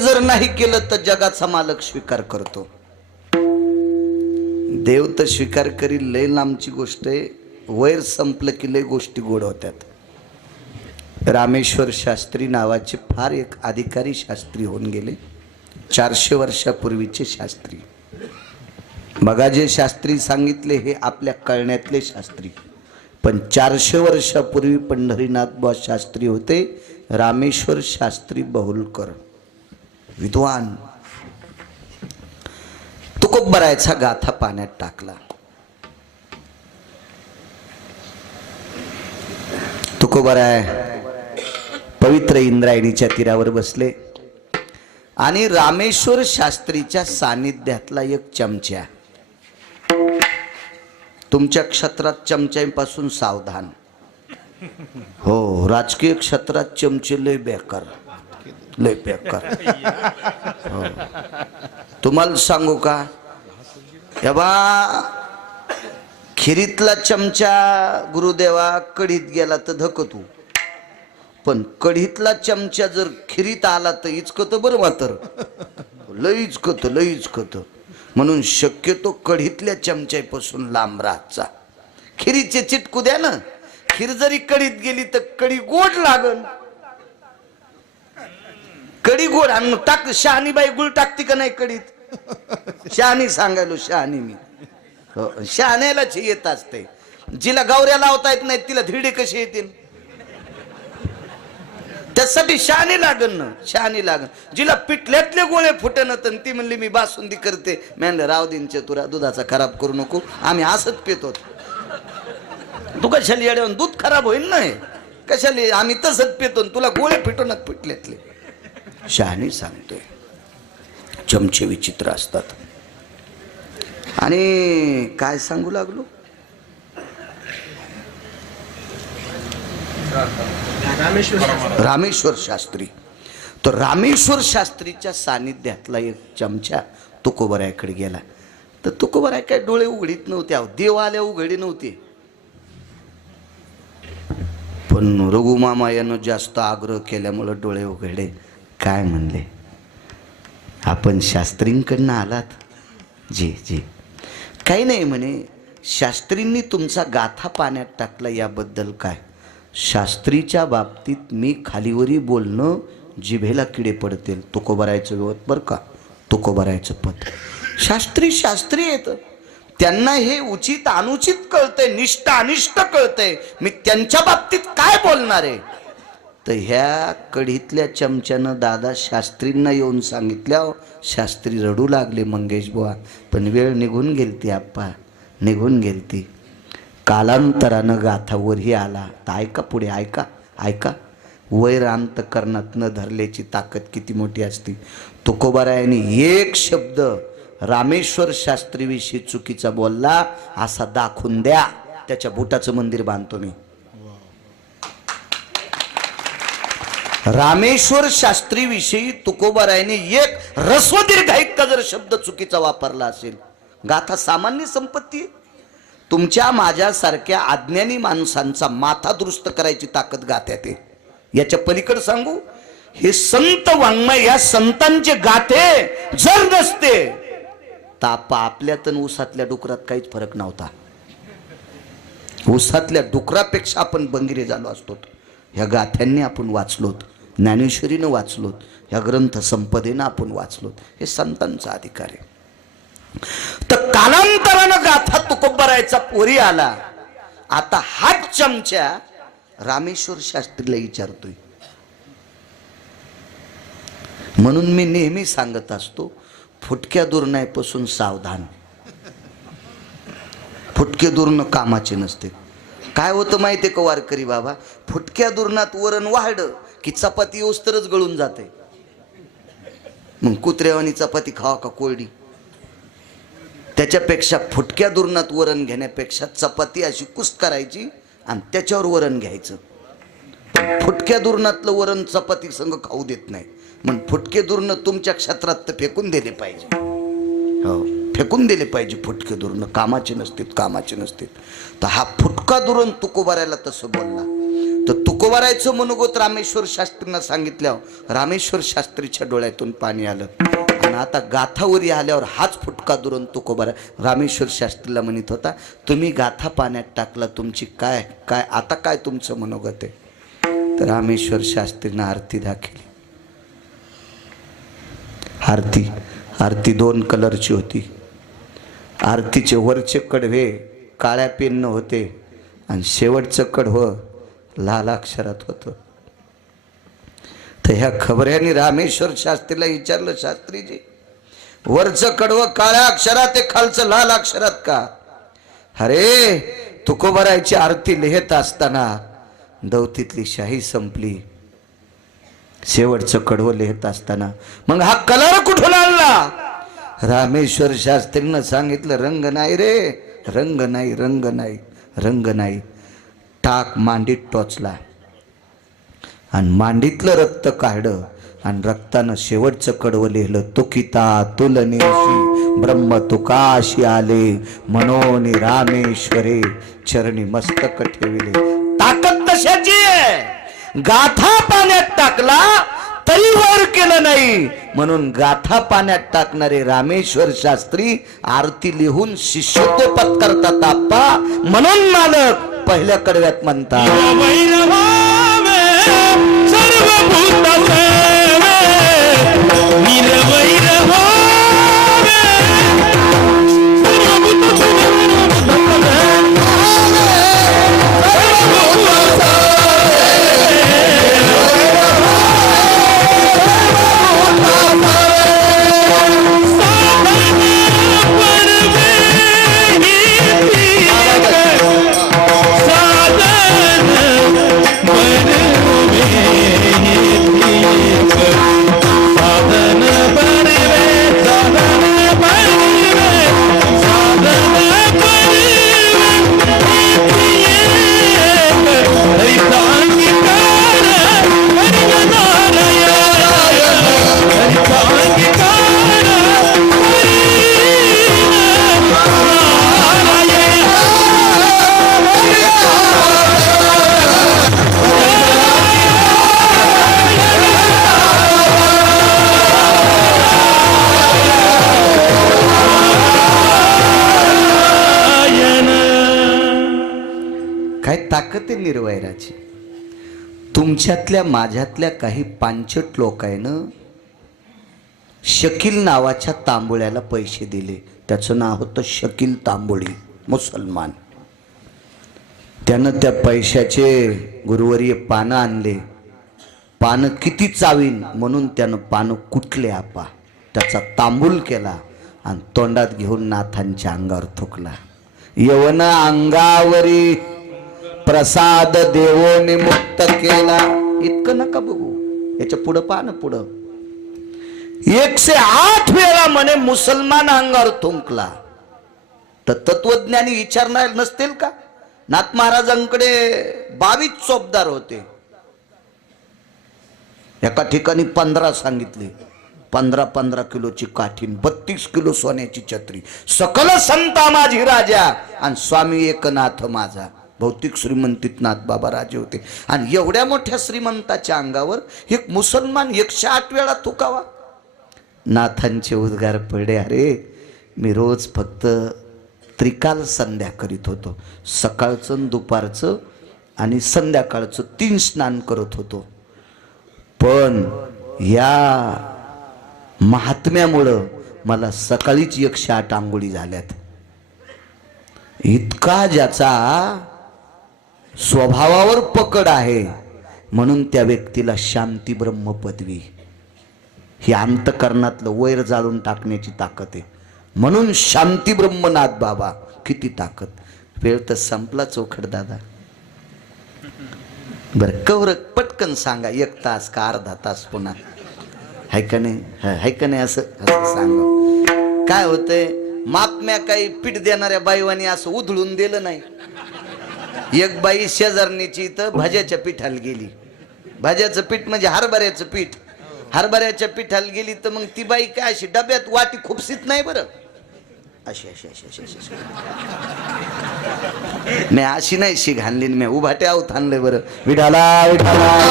जर नाही केलं तर जगाचा मालक स्वीकार करतो. देव तर स्वीकार करील, लय लांबची गोष्ट आहे. वैर संपलं की लय गोष्टी गोड होत्यात. रामेश्वर शास्त्री नावाचे फार एक अधिकारी शास्त्री होऊन गेले, 400 वर्षापूर्वीचे शास्त्री. बघा, जे शास्त्री सांगितले हे आपल्या कळण्यातले शास्त्री, पण 400 वर्षापूर्वी पंढरीनाथ बुवा शास्त्री होते. रामेश्वर शास्त्री बहुलकर, विद्वान. तुकोबरायचा गाथा पाण्यात टाकला. तुकोबराय पवित्र इंद्रायणीच्या तीरावर बसले आणि रामेश्वर शास्त्रीच्या सानिध्यातला एक चमचा. तुमच्या क्षेत्रात चमच्यापासून सावधान हो. राजकीय क्षेत्रात चमचे लय बेकार, लय बेकार हो. तुम्हाला सांगू का, तेव्हा खिरीतला चमचा गुरुदेवा कढीत गेला तर धकतू, पण कढीतला चमचा जर खिरीत आला तर इचकत बरं, मात्र लय इचकत, लय इचकत. म्हणून शक्यतो कढीतल्या चमच्यापासून लांब राहायचा. खिरीचे चिटकू द्या ना, खीर जरी कढीत गेली तर कढी गोड लागल. कढी गोड आणि टाक. शहाणी बाई गुळ टाकते का नाही कढीत? शहाणी सांगायलो, शहाणी मी हो. शहाण्यालाच येत असते. जिला गावऱ्या लावता येत नाही तिला धिरडे कसे येतील? त्यासाठी शहाणी लागन ना, शहाणी लागन. जिला पिठल्यातले गोळे फुटन तर ती म्हणली मी बासुंदी करते. म्हणलं राव दिनचे तुरा दुधाचा खराब करू नको, आम्ही असंच पितो. तू कशाला येड्यावर दूध खराब होईल नाही, कशाला आम्ही तसंच पितो, तुला गोळे फिटो ना पिठल्यातले. शहाणी सांगतोय. चमचे विचित्र असतात. आणि काय सांगू लागलो, रामेश्वर शास्त्री. तर रामेश्वर शास्त्रीच्या सानिध्यातला एक चमचा तुकोबरायकडे गेला. तर तुकोबराय काय डोळे उघडीत नव्हते, देव आल्या उघडी नव्हते. पण रघुमामा यानं जास्त आग्रह केल्यामुळे डोळे उघडले. काय म्हणले, आपण शास्त्रींकडनं आलात? जी जी. काही नाही म्हणे, शास्त्रींनी तुमचा गाथा पाण्यात टाकला याबद्दल काय? शास्त्रीच्या बाबतीत मी खालीवरी बोलणं जिभेला किडे पडतील. तुकोबरायचं व्यवत बरं का, तुकोबरायचं पद. शास्त्री शास्त्री येत, त्यांना हे उचित अनुचित कळतंय, निष्ठ अनिष्ट कळतंय. मी त्यांच्या बाबतीत काय बोलणार आहे? तर ह्या कढीतल्या चमच्यानं दादा शास्त्रींना येऊन सांगितल्या. शास्त्री रडू लागले, मंगेश बुवा. पण वेळ निघून गेलती आप्पा, निघून गेलती. कालांतरानं गाथावरही आला. तर ऐका पुढे, ऐका ऐका. वैर अंतकरणात न धरल्याची ताकद किती मोठी असते. तुकोबारायांनी एक शब्द रामेश्वर शास्त्रीविषयी चुकीचा बोलला असा दाखवून द्या, त्याच्या बुटाचं मंदिर बांधतो मी. रामेश्वर शास्त्रीविषयी तुकोबारायांनी एक ह्रस्व दीर्घाईत जर शब्द चुकीचा वापरला असेल, गाथा सामान्य संपत्ती. तुमच्या माझ्यासारख्या अज्ञानी माणसांचा माथा दुरुस्त करायची ताकद गाथ्यात आहे. याच्या पलीकडे सांगू, हे संत वाङ्मय, या संतांचे गाथे जर नसते तर आपल्यात आणि ऊसातल्या डुकरात काहीच फरक नव्हता. ऊसातल्या डुकरापेक्षा आपण बंगिरे झालो असतो. ह्या गाथ्यांनी आपण वाचलोत, ज्ञानेश्वरीनं वाचलोत, ह्या ग्रंथ संपदेनं आपण वाचलोत. हे संतांचा अधिकार आहे. तर कालांतरानं गाथा तुकोबरायचा पोरी आला. आता हाच चमचा रामेश्वर शास्त्रीला विचारतोय. म्हणून मी नेहमी सांगत असतो, फुटक्या दुर्नायपासून सावधान. फुटके दुर्न कामाचे नसते. काय होतं माहिती आहे का वारकरी बाबा, फुटक्या दुर्नात वरण वाढ की चपाती ओस्तरच गळून जाते. मग कुत्र्यावानी चपाती खावा का कोरडी? त्याच्यापेक्षा फुटक्या दुर्नात वरण घेण्यापेक्षा चपाती अशी कुस करायची आणि त्याच्यावर वरण घ्यायचं. फुटक्या दुर्नातलं वरण चपाती संग खाऊ देत नाही. मग फुटके दुर्ण तुमच्या क्षेत्रात तर फेकून दिले पाहिजे. हो, फेकून दिले पाहिजे. फुटके दुर्ण कामाचे नसतील, कामाचे नसतील. तर हा फुटका दुरण तुकोबारायला तसं बोलला. तर तुकोबारायचं मनोगत रामेश्वर शास्त्रींना सांगितल्यावर रामेश्वर शास्त्रीच्या डोळ्यातून पाणी आलं. आणि आता गाथावरी आल्यावर हाच फुटका दुरून तुकोबारा रामेश्वर शास्त्रीला म्हणत होता, तुम्ही गाथा पाण्यात टाकला, तुमची काय काय आता काय तुमचं मनोगत आहे. तर रामेश्वर शास्त्रीनं आरती दाखवली. आरती 2 कलरची होती. आरतीचे वरचे कडवे काळ्या पेननं होते आणि शेवटचं कडवं लाल अक्षरात होतं. तर ह्या खबऱ्यांनी रामेश्वर शास्त्रीला विचारलं, शास्त्रीजी वरचं कडवं काळ्या अक्षरात आहे, खालचं लाल अक्षरात का? अरे तुकोबारायची आरती लिहित असताना दौतीतली शाही संपली, शेवटचं कडवं लिहित असताना मग हा कलर कुठून आणला? रामेश्वर शास्त्रीनं सांगितलं, रंग नाही रे, रंग नाही, रंग नाही, रंग नाही. टाक मांडीत टोचला आणि मांडीतलं रक्त काढलं आणि रक्तानं शेवटचं कडवं लिहिलं, तुकिता तुलनेशी ब्रह्म तुकाशी आले, मनोनी रामेश्वरे चरणी मस्तक ठेविले. ताकद कशाची आहे? गाथा पाण्यात टाकला तरी वर केलं नाही, म्हणून गाथा पाण्यात टाकणारे रामेश्वर शास्त्री आरती लिहून शिष्यत्व पत्करतात आप्पा. म्हणून मालक पहिल्या कडव्यात म्हणतात, काय ताकद आहे निर्वैराची. तुमच्यातल्या माझ्यातल्या काही पांचट लोकांनं शकील नावाच्या तांबोळ्याला पैसे दिले. त्याचं नाव होतं शकील तांबोळी, मुसलमान. त्यानं त्या पैशाचे गुरुवर्य पानं आणले. पानं किती चावीन म्हणून त्यानं पानं कुटले आपा, त्याचा तांबूल केला आणि तोंडात घेऊन नाथांच्या अंगावर थुकला. यवन अंगावरी प्रसाद देवोने मुक्त केला. इतकं नका बघू, याच्या पुढं पान पुढं 108 वेळा म्हणे मुसलमान अंगावर थुंकला. तर तत्वज्ञानी विचारणार नसतील का? नाथ महाराजांकडे 22 चोपदार होते. एका ठिकाणी 15 सांगितले. 15 किलोची काठीन, 32 किलो सोन्याची छत्री. सकल संता माझी राजा आणि स्वामी एकनाथ माझा. भौतिक श्रीमंतीत नाथ बाबा राजे होते. आणि एवढ्या मोठ्या श्रीमंताच्या अंगावर एक मुसलमान 108 वेळा थुकावा. नाथांचे उद्गार पडले, अरे मी रोज फक्त त्रिकाल संध्या करीत होतो. सकाळचं, दुपारचं आणि संध्याकाळचं 3 स्नान करत होतो. पण या महात्म्यामुळं मला सकाळीच 108 आंघोळी झाल्यात. इतका ज्याचा स्वभावावर पकड आहे म्हणून त्या व्यक्तीला शांती ब्रह्म पदवी. ही अंतकरणातलं वैर जाळून टाकण्याची ताकद आहे. म्हणून शांती ब्रह्मनाथ बाबा. किती ताकद. वेळ तर संपला चोखड दादा. बरं कवर पटकन सांगा, 1 तास का अर्धा तास पुन्हा हाय का नाही, हाय का नाही असं सांगा. काय होतंय, मापम्या काही पीठ देणाऱ्या बाईवानी असं उधळून दिलं नाही. एक बाई शेजारणीची इथं भाज्याच्या पिठाला गेली. भाज्याचं पीठ म्हणजे हरभऱ्याचं पीठ. हरभऱ्याच्या पिठाला गेली तर मग ती बाई काय अशी डब्यात वाटी खुपसीत नाही बरं, अशी अशी अशी अशी अशी मी अशी नाही शी घाणली मी उभाटे आहोत आणले बरं विठाला विठाला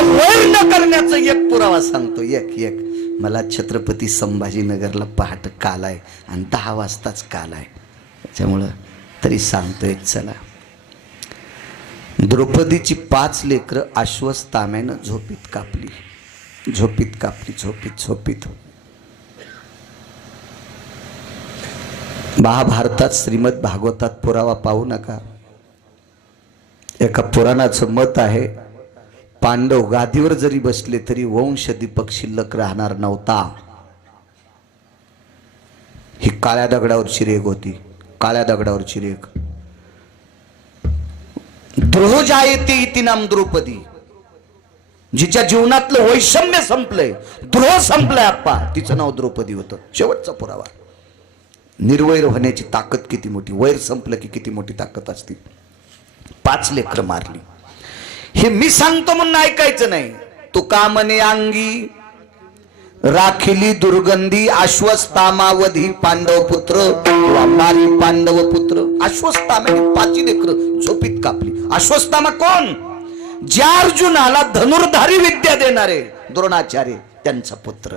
वैर न करण्याचा एक पुरावा सांगतो एक मला छत्रपती संभाजीनगरला पहाट काल आहे आणि 10 वाजताच काल आहे त्याच्यामुळं तरी सांगतोय चला द्रौपदीची 5 लेकरं अश्वत्थाम्यानं झोपीत कापली झोपीत महाभारतात श्रीमद भागवतात पुरावा पाहू नका एका पुराणाचं मत आहे पांडव गादीवर जरी बसले तरी वंश दीपक शिल्लक राहणार नव्हता ही काळ्या दगडावरची रेग होती काळ्या दगडावरची रेग द्रोह जायते इति नाम द्रौपदी जिच्या जीवनातलं वैषम्य संपलंय द्रोह संपलाय आप्पा तिचं नाव द्रौपदी होतं शेवटचा पुरावा निर्वैर होण्याची ताकद किती मोठी वैर संपलं की किती मोठी ताकद असते 5 लेकरं मारली हे मी सांगतो म्हणून ऐकायचं नाही तू का म्हणे अंगी राखिली दुर्गंधी अश्वत्थामावधी पांडव पुत्र वामारी पांडव पुत्र अश्वत्थामाने 5 लेकरं झोपीत कापली अश्वत्थामा कोण ज्या अर्जुनाला धनुर्धारी विद्या देणारे द्रोणाचार्य त्यांचा पुत्र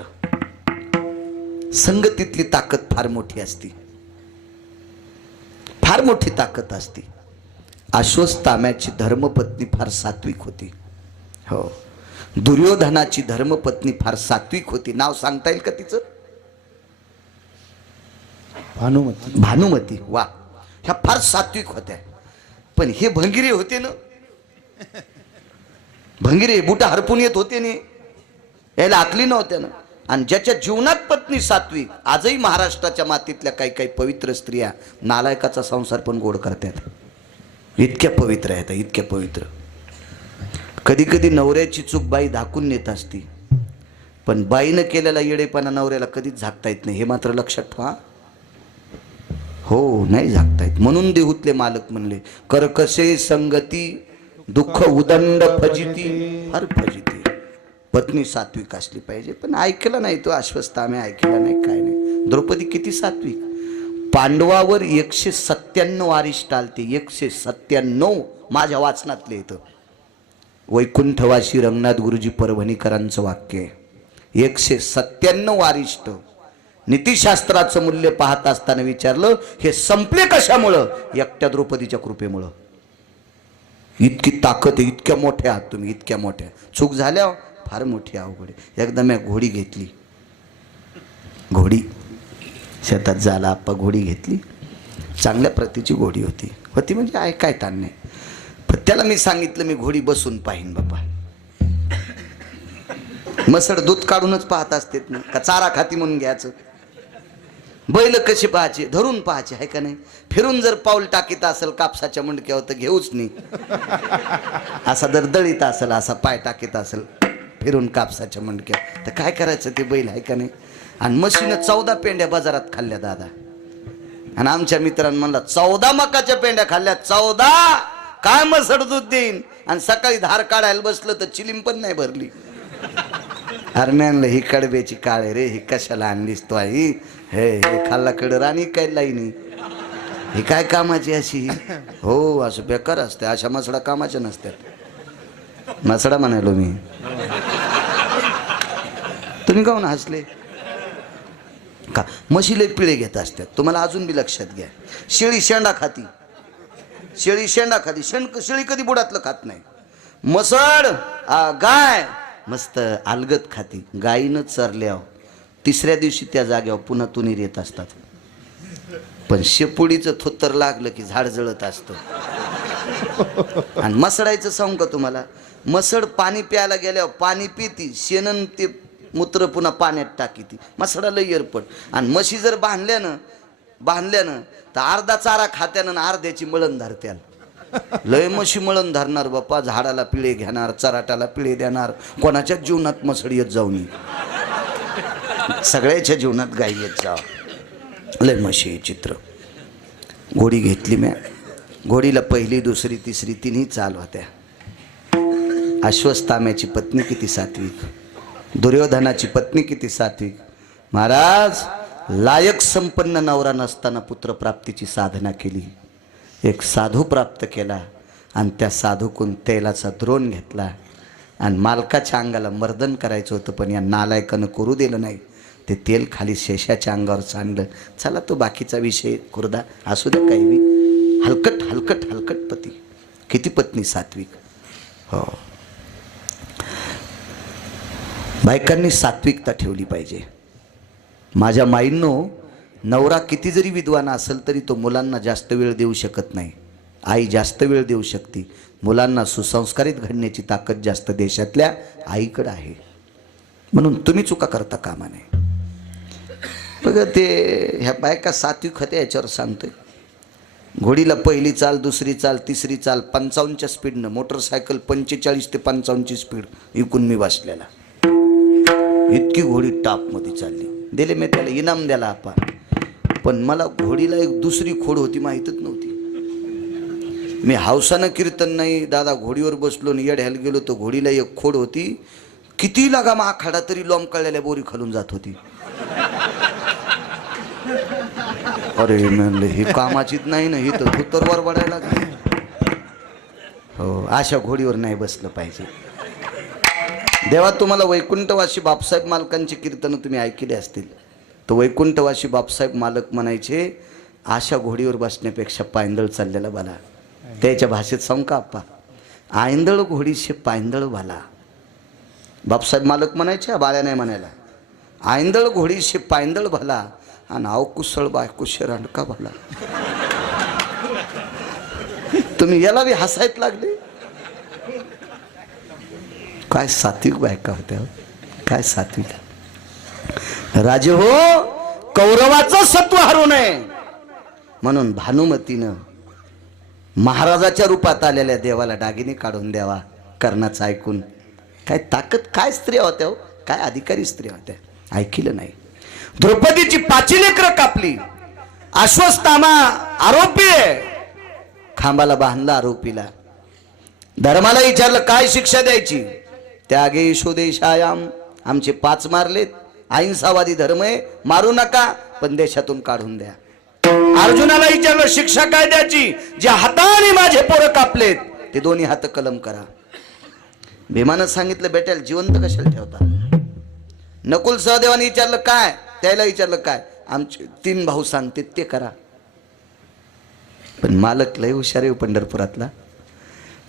संगतीतली ताकद फार मोठी असती फार मोठी ताकद असती अश्वत्थाम्याची धर्मपत्नी फार सात्विक होती हो दुर्योधनाची धर्मपत्नी फार सात्विक होती नाव सांगता येईल का तिचं भानुमती वा ह्या फार सात्विक होत्या पण हे भंगिरे होते ना भंगिरे बुटा हरपून येत होते ने यायला आकली नव्हत्या ना आणि ज्याच्या जीवनात पत्नी सात्विक आजही महाराष्ट्राच्या मातीतल्या काही काही पवित्र स्त्रिया नालायकाचा संसार पण गोड करतात इतक्या पवित्र आहेत इतक्या पवित्र कधी कधी नवऱ्याची चूक बाई धाकून नेत असती पण बाईनं केलेला येडेपणा नवऱ्याला कधीच झाकता येत नाही हे मात्र लक्षात ठेवा हो नाही झाकता येत म्हणून देहूतले मालक म्हणले करकसे संगती दुःख उदंड फजिती फार फजिती पत्नी सात्विक असली पाहिजे पण ऐकलं नाही तो अश्वत्थामा ऐकला नाही काय नाही द्रौपदी किती सात्विक पांडवावर 197 अरिष्ट आलते 197 माझ्या वाचनातले येतं वैकुंठवासी रंगनाथ गुरुजी परभणीकरांचं वाक्य आहे 197 अरिष्ट नीतिशास्त्राचं मूल्य पाहत असताना विचारलं हे संपले कशामुळं एकट्या द्रौपदीच्या कृपेमुळं इतकी ताकद इतक्या मोठ्या आहात तुम्ही इतक्या मोठ्या चूक झाल्या फार मोठी अवघड एकदा मी घोडी घेतली घोडी शेतात झाला आप्पा घोडी घेतली चांगल्या प्रतीची घोडी होती म्हणजे काय ताण नाही पण त्याला मी सांगितलं मी घोडी बसून पाहीन बाबा मसड दूध काढूनच पाहत असते ना का चारा खाती म्हणून घ्यायचं बैल कशी पाहायचे धरून पाहायचे आहे का नाही फिरून जर पाऊल टाकीत असेल कापसाच्या मुंडक्यावर तर घेऊच नाही असा जर दळीत असेल असा पाय टाकीत असेल फिरून कापसाच्या मुंडक्या तर काय करायचं ते बैल आहे का नाही आणि म्हशीनं 14 पेंड्या बाजारात खाल्ल्या दादा आणि आमच्या मित्रांनी म्हणला 14 मकाच्या पेंड्या खाल्ल्या 14 काय मसड दूध देईन आणि सकाळी धार काढायला बसलं तर चिलीम पण नाही भरली अरे म्हणलं ही कडब्याची काळे रे ही कशाला आणलीस तो आई हे खाल्ला कड राणी काय लाईनी ही काय कामाची अशी हो असं बेकार असते अशा मसडा कामाच्या नसतात मसडा म्हणालो मी तुम्ही काहून हसले का म्हशीले पिळे घेत असतात तुम्हाला अजून बी लक्षात घ्या शेळी शेंडा खाती शेळी कधी बुडातलं खात नाही मसड गाय मस्त अलगत खाती गायीनं चरल्यावर 3ऱ्या दिवशी त्या जाग्यावर पुन्हा तुनीर येत असतात पण शेपुडीचं थोत्तर लागलं की झाड जळत असतं आणि मसडायचं सांगू का तुम्हाला मसड पाणी प्यायला गेल्यावर पाणी पिती शेणन ते मूत्र पुन्हा पाण्यात टाकी ती मसडाला येरपट आणि म्हशी जर बांधल्यानं तर अर्धा चारा खात्यानं अर्ध्याची मळण धरत्याल लय म्हशी मळण धरणार बाप्पा झाडाला पिळे घेणार चराटाला पिळे देणार कोणाच्या जीवनात मसड येत जाऊ नये सगळ्याच्या जीवनात गाई येत जावं लय म्हशी चित्र घोडी घेतली म्या घोडीला 1ली 2री 3री 3ही चाल होत्या अश्वत्थाम्याची पत्नी किती सात्विक दुर्योधनाची पत्नी किती सात्विक. महाराज लायक संपन्न नवरा नसताना पुत्रप्राप्तीची साधना केली, एक साधू प्राप्त केला आणि त्या साधूकून तेलाचा द्रोण घेतला आणि मालकाच्या अंगाला मर्दन करायचं होतं, पण या नालायकानं करू दिलं नाही. ते तेल खाली शेषाच्या अंगावर सांडलं. चला तो बाकीचा विषय खुर्दा असू दे, काही बी. हलकट हलकट हलकट पती, किती पत्नी सात्विक. हो, बायकांनी सात्विकता ठेवली पाहिजे. माझ्या माईंनो, नवरा किती जरी विद्वान असेल तरी तो मुलांना जास्त वेळ देऊ शकत नाही. आई जास्त वेळ देऊ शकते. मुलांना सुसंस्कारित घडण्याची ताकद जास्त देशातल्या आईकडे आहे. म्हणून तुम्ही चुका करता कामा नये. बघा ते ह्या बायका सात्विक होत्या याच्यावर सांगतोय. घोडीला पहिली चाल, दुसरी चाल, तिसरी चाल 55च्या स्पीडनं, मोटरसायकल 45 ते 55ची स्पीड इकून मी बसलेला. इतकी घोडी टापमध्ये चालली. दिले मी त्याला इनाम द्याला आपा, पण मला घोडीला एक दुसरी खोड होती माहीतच नव्हती. मी हौसानं कीर्तन नाही दादा घोडीवर बसलो आणि येड्याला गेलो तो घोडीला एक खोड होती. किती लागा आखाडा तरी लोंबकळलेल्या बोरी खालून जात होती. अरे म्हणलं ही कामाचीच नाही ना, ही तर धुतरवर वाढायला लागली. हो, अशा घोडीवर नाही बसलं पाहिजे. देवा तुम्हाला वैकुंठवासी बापसाहेब मालकांची कीर्तन तुम्ही ऐकले असतील, तर वैकुंठवासी बापसाहेब मालक म्हणायचे अशा घोडीवर बसण्यापेक्षा पायंदळ चाललेला बाला. त्याच्या भाषेत सांगू का आप्पा, आयंदळ घोडीशे पायंदळ भाला. बापसाहेब मालक म्हणायचे, बाळ्या नाही म्हणायला. आयंदळ घोडीशे पायंदळ भाला आणि अवकुशळ बायकुशे रांडका भाला. तुम्ही याला बी हसायत लागले. काय सात्विक बायका होत्या, काय सात्विक. राजे हो, कौरवाचं सत्व हरवू नये म्हणून भानुमतीनं महाराजाच्या रूपात आलेल्या देवाला दागिने काढून द्यावा. कर्णाचं ऐकून काय ताकद, काय स्त्रिया होत्या हो, काय अधिकारी स्त्रिया होत्या. ऐकलं नाही. द्रौपदीची 5 लेकरं कापली. अश्वत्थामा आरोपी आहे, खांबाला बांधला आरोपीला. धर्माला विचारलं काय शिक्षा द्यायची. त्यागे स्वदेशायाम, आमचे 5 मारलेत. अहिंसावादी धर्म आहे, मारू नका पण देशातून काढून द्या. अर्जुनाला विचारलं शिक्षा काय द्यायची. ज्या हाताने माझे पोरं कापलेत ते दोन्ही हात कलम करा. भीमानं सांगितलं बेट्याला जिवंत कशाला ठेवता. नकुल सहदेवाने विचारलं काय, त्याला विचारलं काय, आमचे 3 भाऊ सांगते ते करा. पण मालक लय हुशार आहे पंढरपुरातला.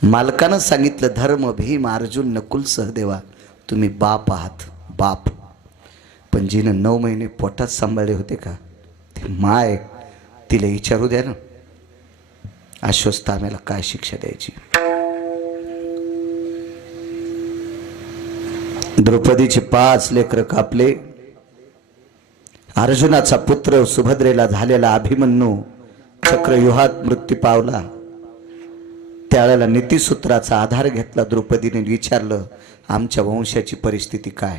मालकानं सांगितलं धर्म, भीम, अर्जुन, नकुल, सहदेवा तुम्ही बाप आहात, बाप. पण जिनं 9 महिने पोटात सांभाळले होते का ते माय, तिला विचारू द्या ना अश्वत्थाम्याला काय शिक्षा द्यायची. द्रौपदीचे 5 लेकरं कापले. अर्जुनाचा पुत्र सुभद्रेला झालेला अभिमन्यू चक्रव्यूहात मृत्यू पावला. त्यावेळेला नीतिसूत्राचा आधार घेतला. द्रौपदीने विचारलं आमच्या वंशाची परिस्थिती काय.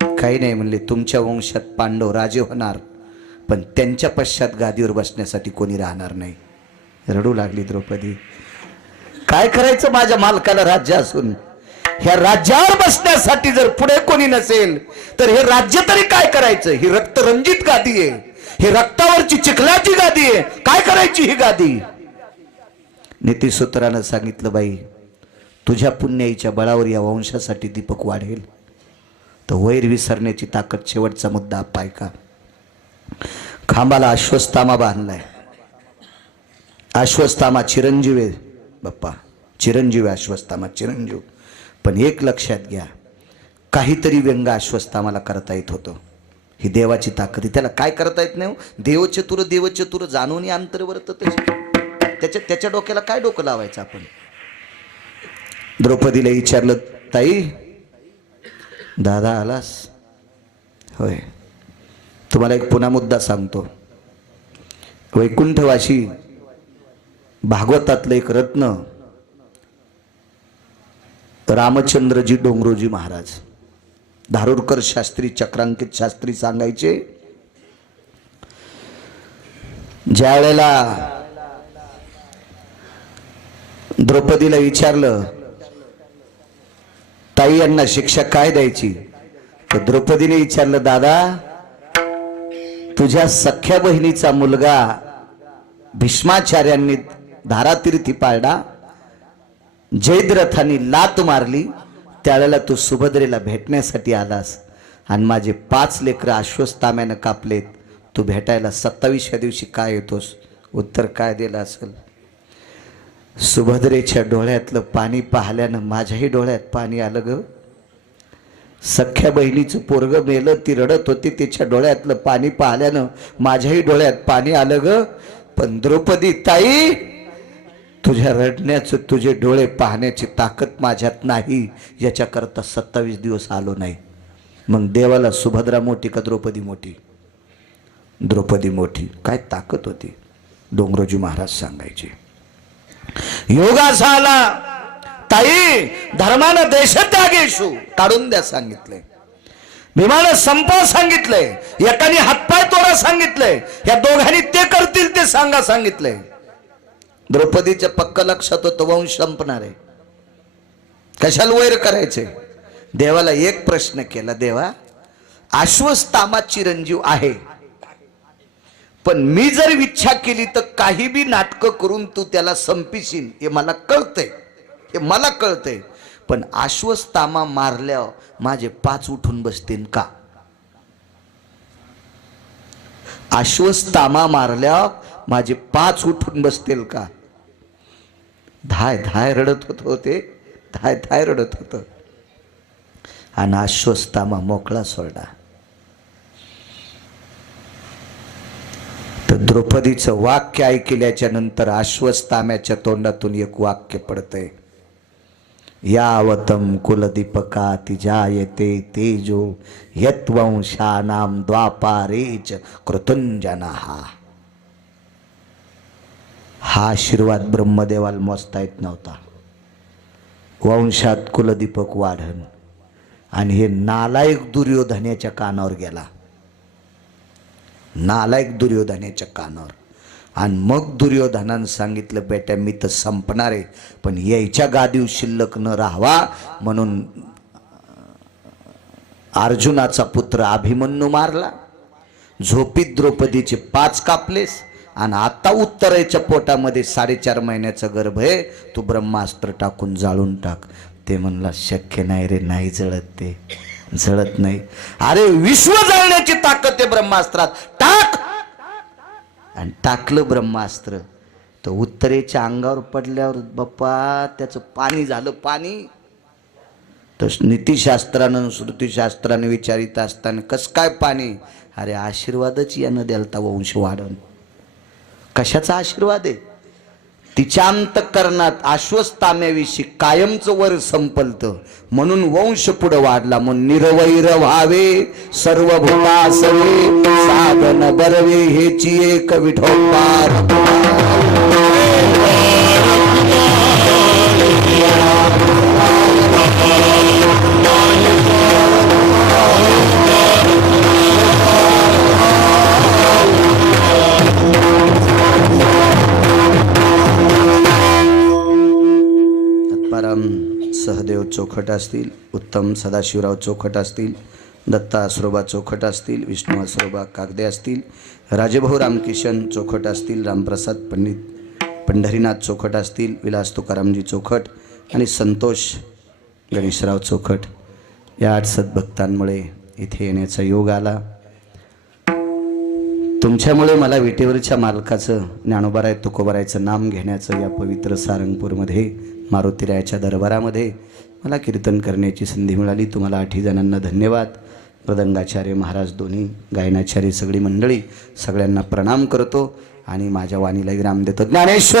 काही नाही म्हणले, तुमच्या वंशात पांडव राजे होणार पण त्यांच्या पश्चात गादीवर बसण्यासाठी कोणी राहणार नाही. रडू लागली द्रौपदी. काय करायचं माझ्या मालकाला राज्य असून, ह्या राज्यावर बसण्यासाठी जर पुढे कोणी नसेल तर हे राज्य तरी काय करायचं. ही रक्तरंजित गादी आहे, ही रक्तावरची चिखलाची गादी आहे, काय करायची ही गादी. नीतिसूत्रानं सांगितलं बाई तुझ्या पुण्याईच्या बळावर या वंशासाठी दीपक वाढेल. तर वैर विसरण्याची ताकद शेवटचा मुद्दा पाय का. खांबाला अश्वत्थामा बांधलाय. अश्वत्थामा चिरंजीव आहे बाप्पा, चिरंजीव आहे अश्वत्थामा, चिरंजीव. पण एक लक्षात घ्या, काहीतरी व्यंग अश्वत्थामाला करता येत होतं. ही देवाची ताकद आहे. त्याला काय करता येत नाही. देवचतुर देवचतुर जाणून अंतर्वर्त त्याच्या डोक्याला काय डोकं लावायचं आपण. द्रौपदीला विचारलं ताई दादा आलास होय. तुम्हाला एक पुन्हा मुद्दा सांगतो. वैकुंठवासी भागवतातलं एक रत्न रामचंद्रजी डोंगरोजी महाराज, धारूरकर शास्त्री, चक्रांकित शास्त्री सांगायचे, ज्या वेळेला द्रौपदीला विचारलं ताई यांना शिक्षा काय द्यायची, तर द्रौपदीने विचारलं, दादा तुझ्या सख्या बहिणीचा मुलगा भीष्माचार्यांनी धारातीर्थी पाळला, जयद्रथांनी लात मारली, त्यावेळेला तू सुभद्रेला भेटण्यासाठी आलास आणि माझे 5 लेकरं अश्वत्थाम्यानं कापलेत, तू भेटायला 27व्या दिवशी काय येतोस? उत्तर काय दिलं असेल? सुभद्रेच्या डोळ्यातलं पाणी पाहिल्यानं माझ्याही डोळ्यात पाणी आलं ग. सख्या बहिणीचं पोरग मेलं, ती रडत होती, तिच्या डोळ्यातलं पाणी पाहिल्यानं माझ्याही डोळ्यात पाणी आलं ग. पण द्रौपदी ताई, तुझ्या रडण्याचं, तुझे डोळे पाहण्याची ताकद माझ्यात नाही, याच्याकरता 27 दिवस आलो नाही. मग देवाला सुभद्रा मोठी का द्रौपदी मोठी? द्रौपदी मोठी. काय ताकद होती? डोंगरोजी महाराज सांगायचे, योगासा आला ताई धर्मानं देशत्यागेशु काढून द्या सांगितलंय, भीमानं संपव सांगितलंय, एकाने हातपाय तोडा सांगितलंय, या दोघांनी ते करतील ते सांगा सांगितलंय. द्रौपदीच्या पक्क लक्षात होतं वंश संपणार आहे, कशाला वैर करायचे. देवाला एक प्रश्न केला, देवा अश्वत्थामा चिरंजीव आहे, पण मी जर इच्छा केली तर काही बी नाटकं करून तू त्याला संपिशील, हे मला कळतंय, हे मला कळतंय. पण अश्वत्थामा मारल्यावर माझे 5 उठून बसतील का? अश्वत्थामा मारल्यावर माझे 5 उठून बसतील का? धाय धाय रडत होते, धाय धाय रडत होत. आणि अश्वत्थामा मोकळा सोडला. तर द्रौपदीचं वाक्य ऐकल्याच्या नंतर अश्वत्थाम्याच्या तोंडातून एक वाक्य पडतंय, यावतम कुलदीपकाति जायते तेजो यत्वंशानां द्वापारेच कृतंजनः. हा आशीर्वाद ब्रह्मदेवाला मोजता येत नव्हता. वंशात कुलदीपक वाढन, आणि हे नालायक दुर्योधनाच्या कानावर गेला, नालायक दुर्योधनाच्या कानावर. आणि मग दुर्योधनानं सांगितलं, बेटा मी तर संपणार आहे, पण यायच्या गादीव शिल्लक न राहावा म्हणून अर्जुनाचा पुत्र अभिमन्यू मारला, झोपीत द्रौपदीचे 5 कापलेस, आणि आता उत्तरेच्या पोटामध्ये 4.5 महिन्याचं गर्भ आहे, तू ब्रह्मास्त्र टाकून जाळून टाक. ते म्हणला, शक्य नाही रे, नाही जळत, ते जळत नाही. अरे विश्व जळण्याची ताकद आहे ब्रह्मास्त्रात, टाक. आणि टाकलं ब्रह्मास्त्र. तर उत्तरेच्या अंगावर पडल्यावर बाप्पा त्याचं पाणी झालं, पाणी. तर नीतिशास्त्रानं श्रुतीशास्त्राने विचारित असताना कसं काय पाणी? अरे आशीर्वादच यानं द्यालता वंश वाढवून. कशाचा आशीर्वाद आहे? तिच्या अंतःकरणात अश्वत्थाम्याविषयी कायमचं वर संपलतं, म्हणून वंश पुढे वाढला. म्हणून निरवैर व्हावे सर्वभूतासवे, साधन बरवे हेची एक विठोबार. सहदेव चोखट असतील, उत्तम सदाशिवराव चोखट असतील, दत्ता आसरोबा चोखट असतील, विष्णू आसरोबा कागदे असतील, राजेभाऊ रामकिशन चोखट असतील, रामप्रसाद पंडित पंढरीनाथ चोखट असतील, विलास तुकारामजी चोखट आणि संतोष गणेशराव चोखट, या 8 सद्भक्तांमुळे इथे येण्याचा योग आला. तुमच्यामुळे मला विटेवरच्या मालकाचं ज्ञानोबाराय तुकोबारायचं नाम घेण्याचं या पवित्र सारंगपूरमध्ये मारुतीरायाच्या दरबारामध्ये मला कीर्तन करण्याची संधी मिळाली. तुम्हाला 8 जणांना धन्यवाद. मृदंगाचार्य महाराज, दोन्ही गायनाचार्य, सगळी मंडळी, सगळ्यांना प्रणाम करतो आणि माझ्या वाणीला विराम देतो. ज्ञानेश्वर